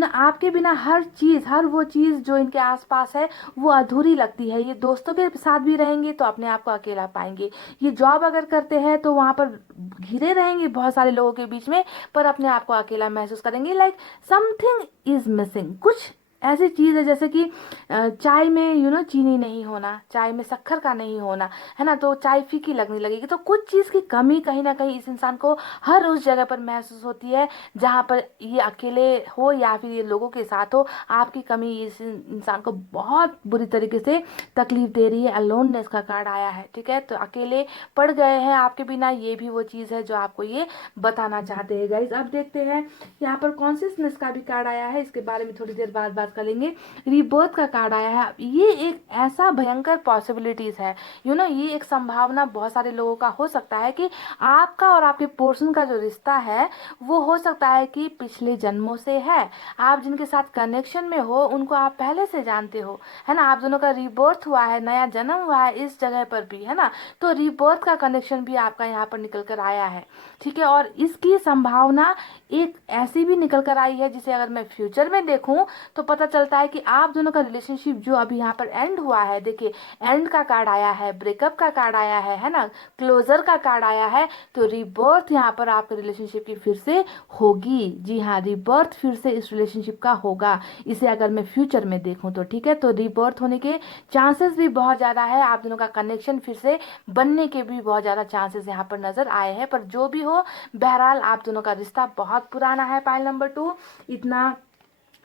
आपके बिना हर चीज़, हर वो चीज़ जो इनके आसपास है वो अधूरी लगती है। ये दोस्तों के साथ भी रहेंगे तो अपने आप को अकेला पाएंगे, ये जॉब अगर करते हैं तो वहाँ पर घिरे रहेंगे बहुत सारे लोगों के बीच में, पर अपने आप को अकेला महसूस करेंगे। लाइक समथिंग इज मिसिंग, कुछ ऐसी चीज़ है जैसे कि चाय में चीनी नहीं होना, चाय में शक्कर का नहीं होना, है ना, तो चाय फीकी लगने लगेगी। तो कुछ चीज़ की कमी कहीं ना कहीं इस इंसान को हर उस जगह पर महसूस होती है जहाँ पर ये अकेले हो या फिर ये लोगों के साथ हो। आपकी कमी इस इंसान को बहुत बुरी तरीके से तकलीफ दे रही है। अलोननेस का कार्ड आया है, ठीक है, तो अकेले पड़ गए हैं आपके बिना, ये भी वो चीज़ है जो आपको ये बताना चाहते हैं गाइज। अब देखते हैं यहाँ पर कॉन्शियसनेस का भी कार्ड आया है, इसके बारे में थोड़ी देर बाद बात कर लेंगे। रीबर्थ का कार्ड आया है, ये एक ऐसा भयंकर पॉसिबिलिटीज है, ये एक संभावना बहुत सारे लोगों का हो सकता है कि आपका और आपके पर्सन का जो रिश्ता है वो हो सकता है कि पिछले जन्मों से है। आप जिनके साथ कनेक्शन में हो उनको आप पहले से जानते हो, है ना, आप दोनों का रीबर्थ हुआ है, नया जन्म हुआ है इस जगह पर भी, है ना। तो रीबर्थ का कनेक्शन भी आपका यहाँ पर निकल कर आया है, ठीक है। और इसकी संभावना एक ऐसी भी निकल कर आई है जिसे अगर मैं फ्यूचर में देखूं तो पता चलता है कि आप दोनों का रिलेशनशिप जो अभी यहाँ पर एंड हुआ है, देखिए एंड का कार्ड आया है, ब्रेकअप का कार्ड आया है ना, क्लोजर का कार्ड आया है, तो रीबर्थ यहाँ पर आपके रिलेशनशिप की फिर से होगी। जी हाँ, रीबर्थ फिर से इस रिलेशनशिप का होगा, इसे अगर मैं फ्यूचर में देखूं तो, ठीक है। तो रीबर्थ होने के चांसेस भी बहुत ज़्यादा है, आप दोनों का कनेक्शन फिर से बनने के भी बहुत ज़्यादा चांसेस यहाँ पर नजर आए हैं। पर जो भी हो, बहरहाल आप दोनों का रिश्ता बहुत पुराना है, पाइल नंबर 2, इतना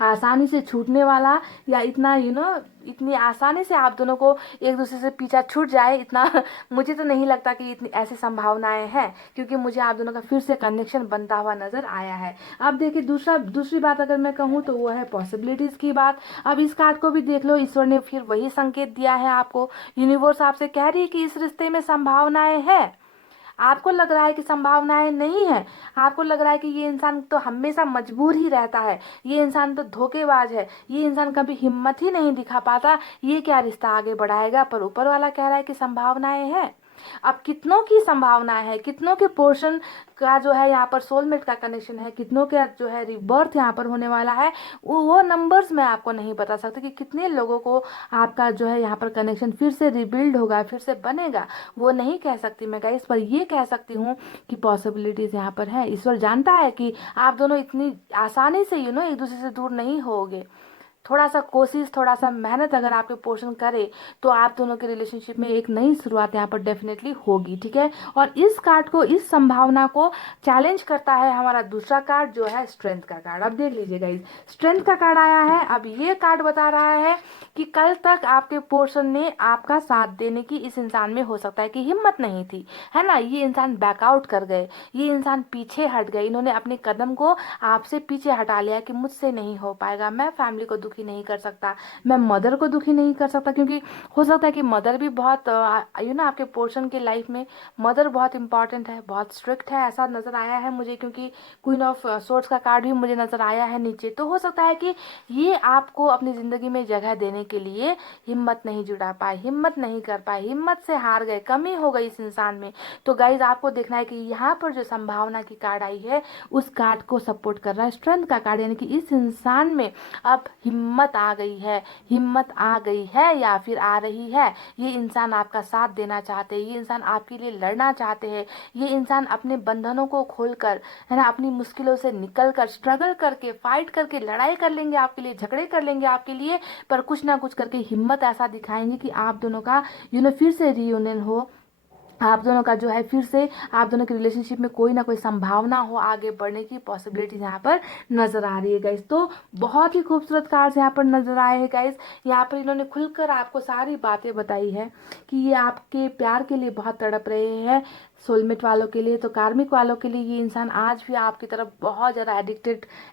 आसानी से छूटने वाला या इतना इतनी आसानी से आप दोनों को एक दूसरे से पीछा छूट जाए, इतना मुझे तो नहीं लगता कि इतनी ऐसी संभावनाएं हैं, क्योंकि मुझे आप दोनों का फिर से कनेक्शन बनता हुआ नजर आया है। अब देखिए दूसरी बात अगर मैं कहूँ तो वो है पॉसिबिलिटीज की बात। अब इस कार्ड को भी देख लो, ईश्वर ने फिर वही संकेत दिया है आपको, यूनिवर्स आपसे कह रही है कि इस रिश्ते में संभावनाएं हैं। आपको लग रहा है कि संभावनाएं नहीं है, आपको लग रहा है कि ये इंसान तो हमेशा मजबूर ही रहता है, ये इंसान तो धोखेबाज है, ये इंसान कभी हिम्मत ही नहीं दिखा पाता, ये क्या रिश्ता आगे बढ़ाएगा। पर ऊपर वाला कह रहा है कि संभावनाएं हैं। अब कितनों की संभावना है, कितनों के पोर्शन का जो है यहाँ पर सोलमेट का कनेक्शन है, कितनों का जो है रिबर्थ यहाँ पर होने वाला है, वो नंबर्स मैं आपको नहीं बता सकती कि कितने लोगों को आपका जो है यहाँ पर कनेक्शन फिर से रिबिल्ड होगा, फिर से बनेगा, वो नहीं कह सकती मैं गाइस। पर ये कह सकती हूँ कि पॉसिबिलिटीज यहाँ पर है। ईश्वर जानता है कि आप दोनों इतनी आसानी से एक दूसरे से दूर नहीं होगे, थोड़ा सा कोशिश, थोड़ा सा मेहनत अगर आपके पोर्शन करे तो आप दोनों के रिलेशनशिप में एक नई शुरुआत यहाँ पर डेफिनेटली होगी, ठीक है। और इस कार्ड को, इस संभावना को चैलेंज करता है हमारा दूसरा कार्ड जो है स्ट्रेंथ का कार्ड। अब देख लीजिएगा, इस स्ट्रेंथ का कार्ड आया है। अब ये कार्ड बता रहा है कि कल तक आपके पोर्शन ने आपका साथ देने की इस इंसान में हो सकता है कि हिम्मत नहीं थी, है ना। ये इंसान बैकआउट कर गए, ये इंसान पीछे हट गए, इन्होंने अपने कदम को आपसे पीछे हटा लिया कि मुझसे नहीं हो पाएगा, मैं फैमिली को दुखी नहीं कर सकता, मैं मदर को दुखी नहीं कर सकता। क्योंकि हो सकता है कि मदर भी बहुत आपके पोर्शन के लाइफ में मदर बहुत इंपॉर्टेंट है, बहुत स्ट्रिक्ट है, ऐसा नजर आया है मुझे। क्योंकि क्वीन ऑफ सोर्ड्स का कार्ड भी मुझे नजर आया है नीचे। तो हो सकता है कि ये आपको अपनी जिंदगी में जगह देने के लिए हिम्मत नहीं जुटा पाए, हिम्मत नहीं कर पाए, हिम्मत से हार गए, कमी हो गई इस इंसान में। तो गाइज आपको देखना है कि यहाँ पर जो संभावना की कार्ड आई है उस कार्ड को सपोर्ट कर रहा है स्ट्रेंथ का कार्ड, यानी कि इस इंसान में अब हिम्मत आ गई है, हिम्मत आ गई है या फिर आ रही है। ये इंसान आपका साथ देना चाहते हैं, ये इंसान आपके लिए लड़ना चाहते हैं, ये इंसान अपने बंधनों को खोलकर, है ना, अपनी मुश्किलों से निकल कर, स्ट्रगल करके, फाइट करके, लड़ाई कर लेंगे आपके लिए, झगड़े कर लेंगे आपके लिए, पर कुछ ना कुछ करके हिम्मत ऐसा दिखाएंगे कि आप दोनों का फिर से रियूनियन हो, आप दोनों का जो है फिर से आप दोनों के रिलेशनशिप में कोई ना कोई संभावना हो, आगे बढ़ने की पॉसिबिलिटी यहाँ पर नजर आ रही है गाइस। तो बहुत ही खूबसूरत कार्ड्स यहाँ पर नजर आए हैं गाइस। यहाँ पर इन्होंने खुलकर आपको सारी बातें बताई है कि ये आपके प्यार के लिए बहुत तड़प रहे हैं, सोलमेट वालों के लिए, तो कार्मिक वालों के लिए ये इंसान आज भी आपकी तरफ बहुत ज़्यादा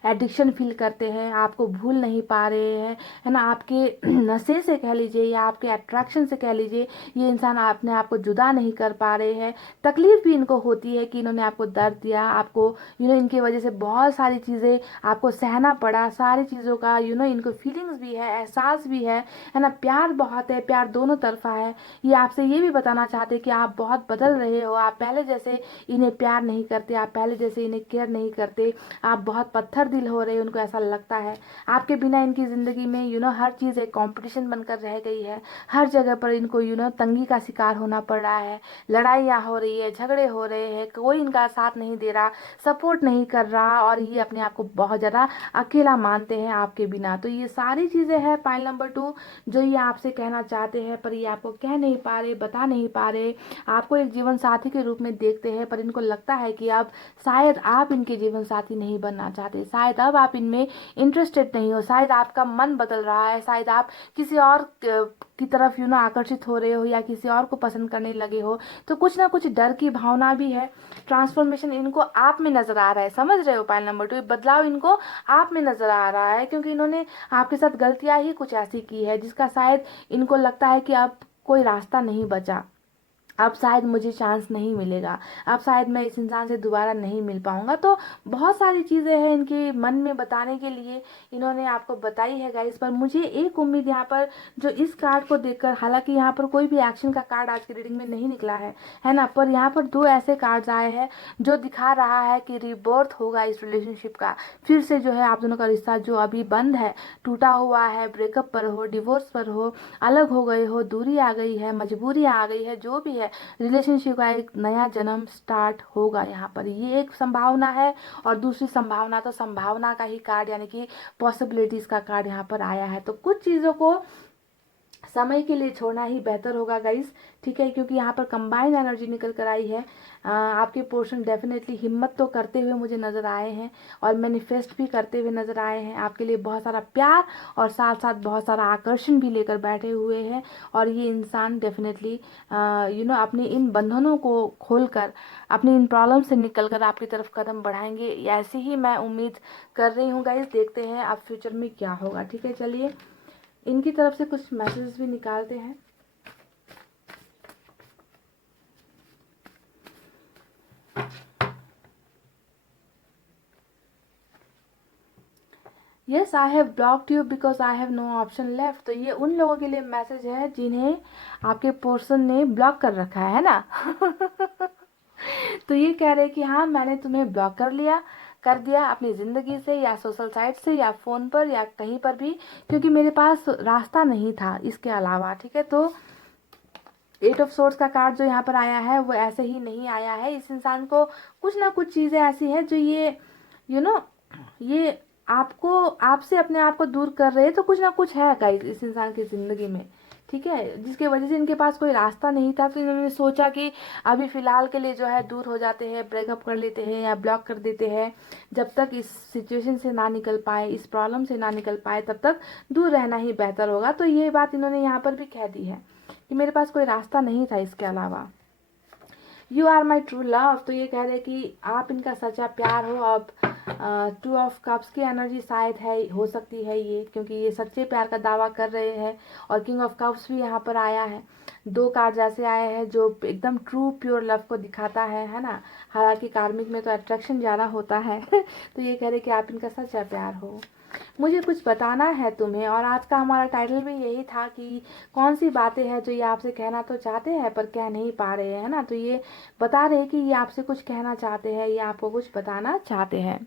एडिक्शन फील करते हैं, आपको भूल नहीं पा रहे हैं, है ना। आपके नशे से कह लीजिए या आपके अट्रैक्शन से कह लीजिए, ये इंसान अपने आप को जुदा नहीं कर पा रहे हैं। तकलीफ भी इनको होती है कि इन्होंने आपको दर्द दिया, आपको इनकी वजह से बहुत सारी चीज़ें आपको सहना पड़ा, सारी चीज़ों का इनको फीलिंग्स भी है, एहसास भी है ना। प्यार बहुत है, प्यार दोनों तरफा है। ये आपसे ये भी बताना चाहते हैं कि आप बहुत बदल रहे हो, आप पहले जैसे इन्हें प्यार नहीं करते, आप पहले जैसे इन्हें केयर नहीं करते, आप बहुत पत्थर दिल हो रहे हो, उनको ऐसा लगता है। आपके बिना इनकी ज़िंदगी में हर चीज़ एक कॉम्पिटिशन बनकर रह गई है, हर जगह पर इनको तंगी का शिकार होना पड़ रहा है, लड़ाइयाँ हो रही है, झगड़े हो रहे हैं, कोई इनका साथ नहीं दे रहा, सपोर्ट नहीं कर रहा, और ये अपने आप को बहुत ज़्यादा अकेला मानते हैं आपके बिना। तो ये सारी चीज़ें हैं पाइल नंबर 2 जो ये आपसे कहना चाहते हैं, पर ये आपको कह नहीं पा रहे, बता नहीं पा रहे। आपको एक जीवन साथी के रूप में देखते हैं, पर इनको लगता है कि अब शायद आप इनके जीवन साथी नहीं बनना चाहते, शायद अब आप इनमें इंटरेस्टेड नहीं हो, शायद आपका मन बदल रहा है, शायद आप किसी और की तरफ आकर्षित हो रहे हो या किसी और को पसंद करने लगे हो। तो कुछ ना कुछ डर की भावना भी है, ट्रांसफॉर्मेशन इनको आप में नजर आ रहा है, समझ रहे हो पाइल नंबर 2, बदलाव इनको आप में नजर आ रहा है, क्योंकि इन्होंने आपके साथ गलतियां ही कुछ ऐसी की है जिसका शायद इनको लगता है कि अब कोई रास्ता नहीं बचा, अब शायद मुझे चांस नहीं मिलेगा, अब शायद मैं इस इंसान से दोबारा नहीं मिल पाऊंगा। तो बहुत सारी चीज़ें हैं इनके मन में बताने के लिए, इन्होंने आपको बताई है गाइस। पर मुझे एक उम्मीद यहाँ पर जो इस कार्ड को देखकर, हालांकि यहाँ पर कोई भी एक्शन का कार्ड आज की रीडिंग में नहीं निकला है ना, पर यहाँ पर 2 ऐसे कार्ड्स आए हैं जो दिखा रहा है कि रिबर्थ होगा इस रिलेशनशिप का, फिर से जो है आप दोनों का रिश्ता जो अभी बंद है, टूटा हुआ है, ब्रेकअप पर हो, डिवोर्स पर हो, अलग हो गए हो, दूरी आ गई है, मजबूरी आ गई है, जो भी है, रिलेशनशिप का एक नया जन्म स्टार्ट होगा यहाँ पर, ये एक संभावना है। और दूसरी संभावना तो संभावना का ही कार्ड, यानी कि पॉसिबिलिटीज का कार्ड यहाँ पर आया है। तो कुछ चीज़ों को समय के लिए छोड़ना ही बेहतर होगा गाइस, ठीक है, क्योंकि यहाँ पर कंबाइन एनर्जी निकल कर आई है। आपके पोर्शन डेफिनेटली हिम्मत तो करते हुए मुझे नज़र आए हैं और मैनिफेस्ट भी करते हुए नज़र आए हैं, आपके लिए बहुत सारा प्यार और साथ साथ बहुत सारा आकर्षण भी लेकर बैठे हुए हैं। और ये इंसान डेफिनेटली अपने इन बंधनों को खोलकर, अपनी इन प्रॉब्लम से निकल कर आपकी तरफ कदम बढ़ाएंगे, ऐसी ही मैं उम्मीद कर रही हूँ गाइस। देखते हैं अब फ्यूचर में क्या होगा, ठीक है। चलिए इनकी तरफ से कुछ मैसेज भी निकालते हैं। Yes, I have blocked you because I have no option left. तो ये उन लोगों के लिए मैसेज है जिन्हें आपके पर्सन ने ब्लॉक कर रखा है ना। तो ये कह रहे हैं कि हाँ, मैंने तुम्हें ब्लॉक कर दिया अपनी ज़िंदगी से, या सोशल साइट से, या फ़ोन पर, या कहीं पर भी, क्योंकि मेरे पास रास्ता नहीं था इसके अलावा, ठीक है। तो 8 ऑफ सोर्ड्स का कार्ड जो यहाँ पर आया है वो ऐसे ही नहीं आया है। इस इंसान को कुछ ना कुछ चीज़ें ऐसी है जो ये यू नो ये आपको आपसे अपने आप को दूर कर रहे हैं, तो कुछ ना कुछ है गाइस इस इंसान की ज़िंदगी में, ठीक है, जिसके वजह से इनके पास कोई रास्ता नहीं था, तो इन्होंने सोचा कि अभी फ़िलहाल के लिए जो है दूर हो जाते हैं, ब्रेकअप कर लेते हैं या ब्लॉक कर देते हैं। जब तक इस सिचुएशन से ना निकल पाए, इस प्रॉब्लम से ना निकल पाए, तब तक दूर रहना ही बेहतर होगा। तो ये बात इन्होंने यहाँ पर भी कह दी है कि मेरे पास कोई रास्ता नहीं था इसके अलावा। You are my true love, तो ये कह रहे कि आप इनका सच्चा प्यार हो। अब टू ऑफ कप्स की एनर्जी शायद है, हो सकती है ये, क्योंकि ये सच्चे प्यार का दावा कर रहे हैं। और किंग ऑफ कप्स भी यहाँ पर आया है, दो कार्ड जैसे आए हैं जो एकदम ट्रू प्योर लव को दिखाता है ना। हालांकि कार्मिक में तो अट्रैक्शन ज़्यादा होता है तो ये कह रहे कि आप इनका सच्चा प्यार हो। मुझे कुछ बताना है तुम्हें, और आज का हमारा टाइटल भी यही था कि कौन सी बातें हैं जो ये आपसे कहना तो चाहते हैं पर कह नहीं पा रहे हैं ना। तो ये बता रहे कि ये आपसे कुछ कहना चाहते हैं, ये आपको कुछ बताना चाहते हैं।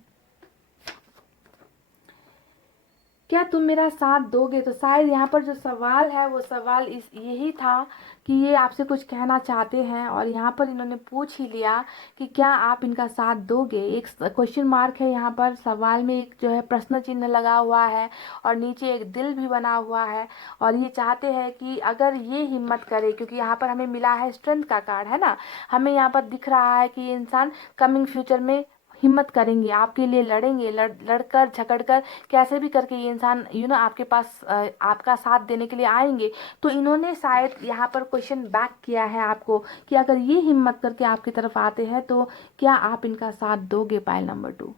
क्या तुम मेरा साथ दोगे? तो शायद यहाँ पर जो सवाल है वो सवाल इस यही था कि ये आपसे कुछ कहना चाहते हैं, और यहाँ पर इन्होंने पूछ ही लिया कि क्या आप इनका साथ दोगे। एक क्वेश्चन मार्क है यहाँ पर, सवाल में एक जो है प्रश्न चिन्ह लगा हुआ है और नीचे एक दिल भी बना हुआ है। और ये चाहते हैं कि अगर ये हिम्मत करे, क्योंकि यहाँ पर हमें मिला है स्ट्रेंथ का कार्ड है ना, हमें यहाँ पर दिख रहा है कि ये इंसान कमिंग फ्यूचर में हिम्मत करेंगे, आपके लिए लड़ेंगे, लड़कर झगड़कर कैसे भी करके ये इंसान आपके पास आपका साथ देने के लिए आएंगे। तो इन्होंने शायद यहाँ पर क्वेश्चन बैक किया है आपको कि अगर ये हिम्मत करके आपकी तरफ आते हैं तो क्या आप इनका साथ दोगे। Pile number 2,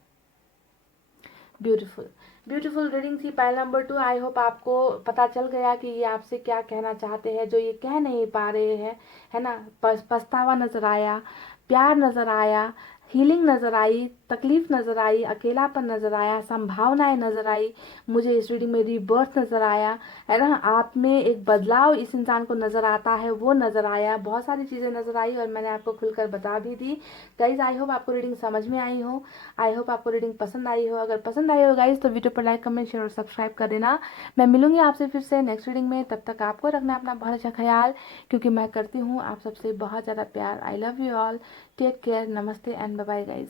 beautiful beautiful reading थी पाइल नंबर 2। आई होप आपको पता चल गया कि ये आपसे क्या कहना चाहते हैं जो ये कह नहीं पा रहे हैं, है ना। पछतावा नजर आया, प्यार नजर आया, हीलिंग नजर आई, तकलीफ नजर आई, अकेलापन नजर आया, संभावनाएं नजर आई, मुझे इस रीडिंग में रीबर्थ नजर आया, है ना। आप में एक बदलाव इस इंसान को नजर आता है, वो नजर आया, बहुत सारी चीजें नजर आई और मैंने आपको खुलकर बता भी दी। गाइज आई होप आपको रीडिंग समझ में आई हो, आई होप आपको रीडिंग पसंद आई हो। अगर पसंद आई हो गाइज तो वीडियो पर लाइक कमेंट शेयर और सब्सक्राइब कर देना। मैं मिलूंगी आपसे फिर से नेक्स्ट रीडिंग में, तब तक आपको रखना अपना बहुत अच्छा ख्याल, क्योंकि मैं करती हूँ आप सबसे बहुत ज़्यादा प्यार। I love you all, take care, नमस्ते एंड बाय बाय गाइज।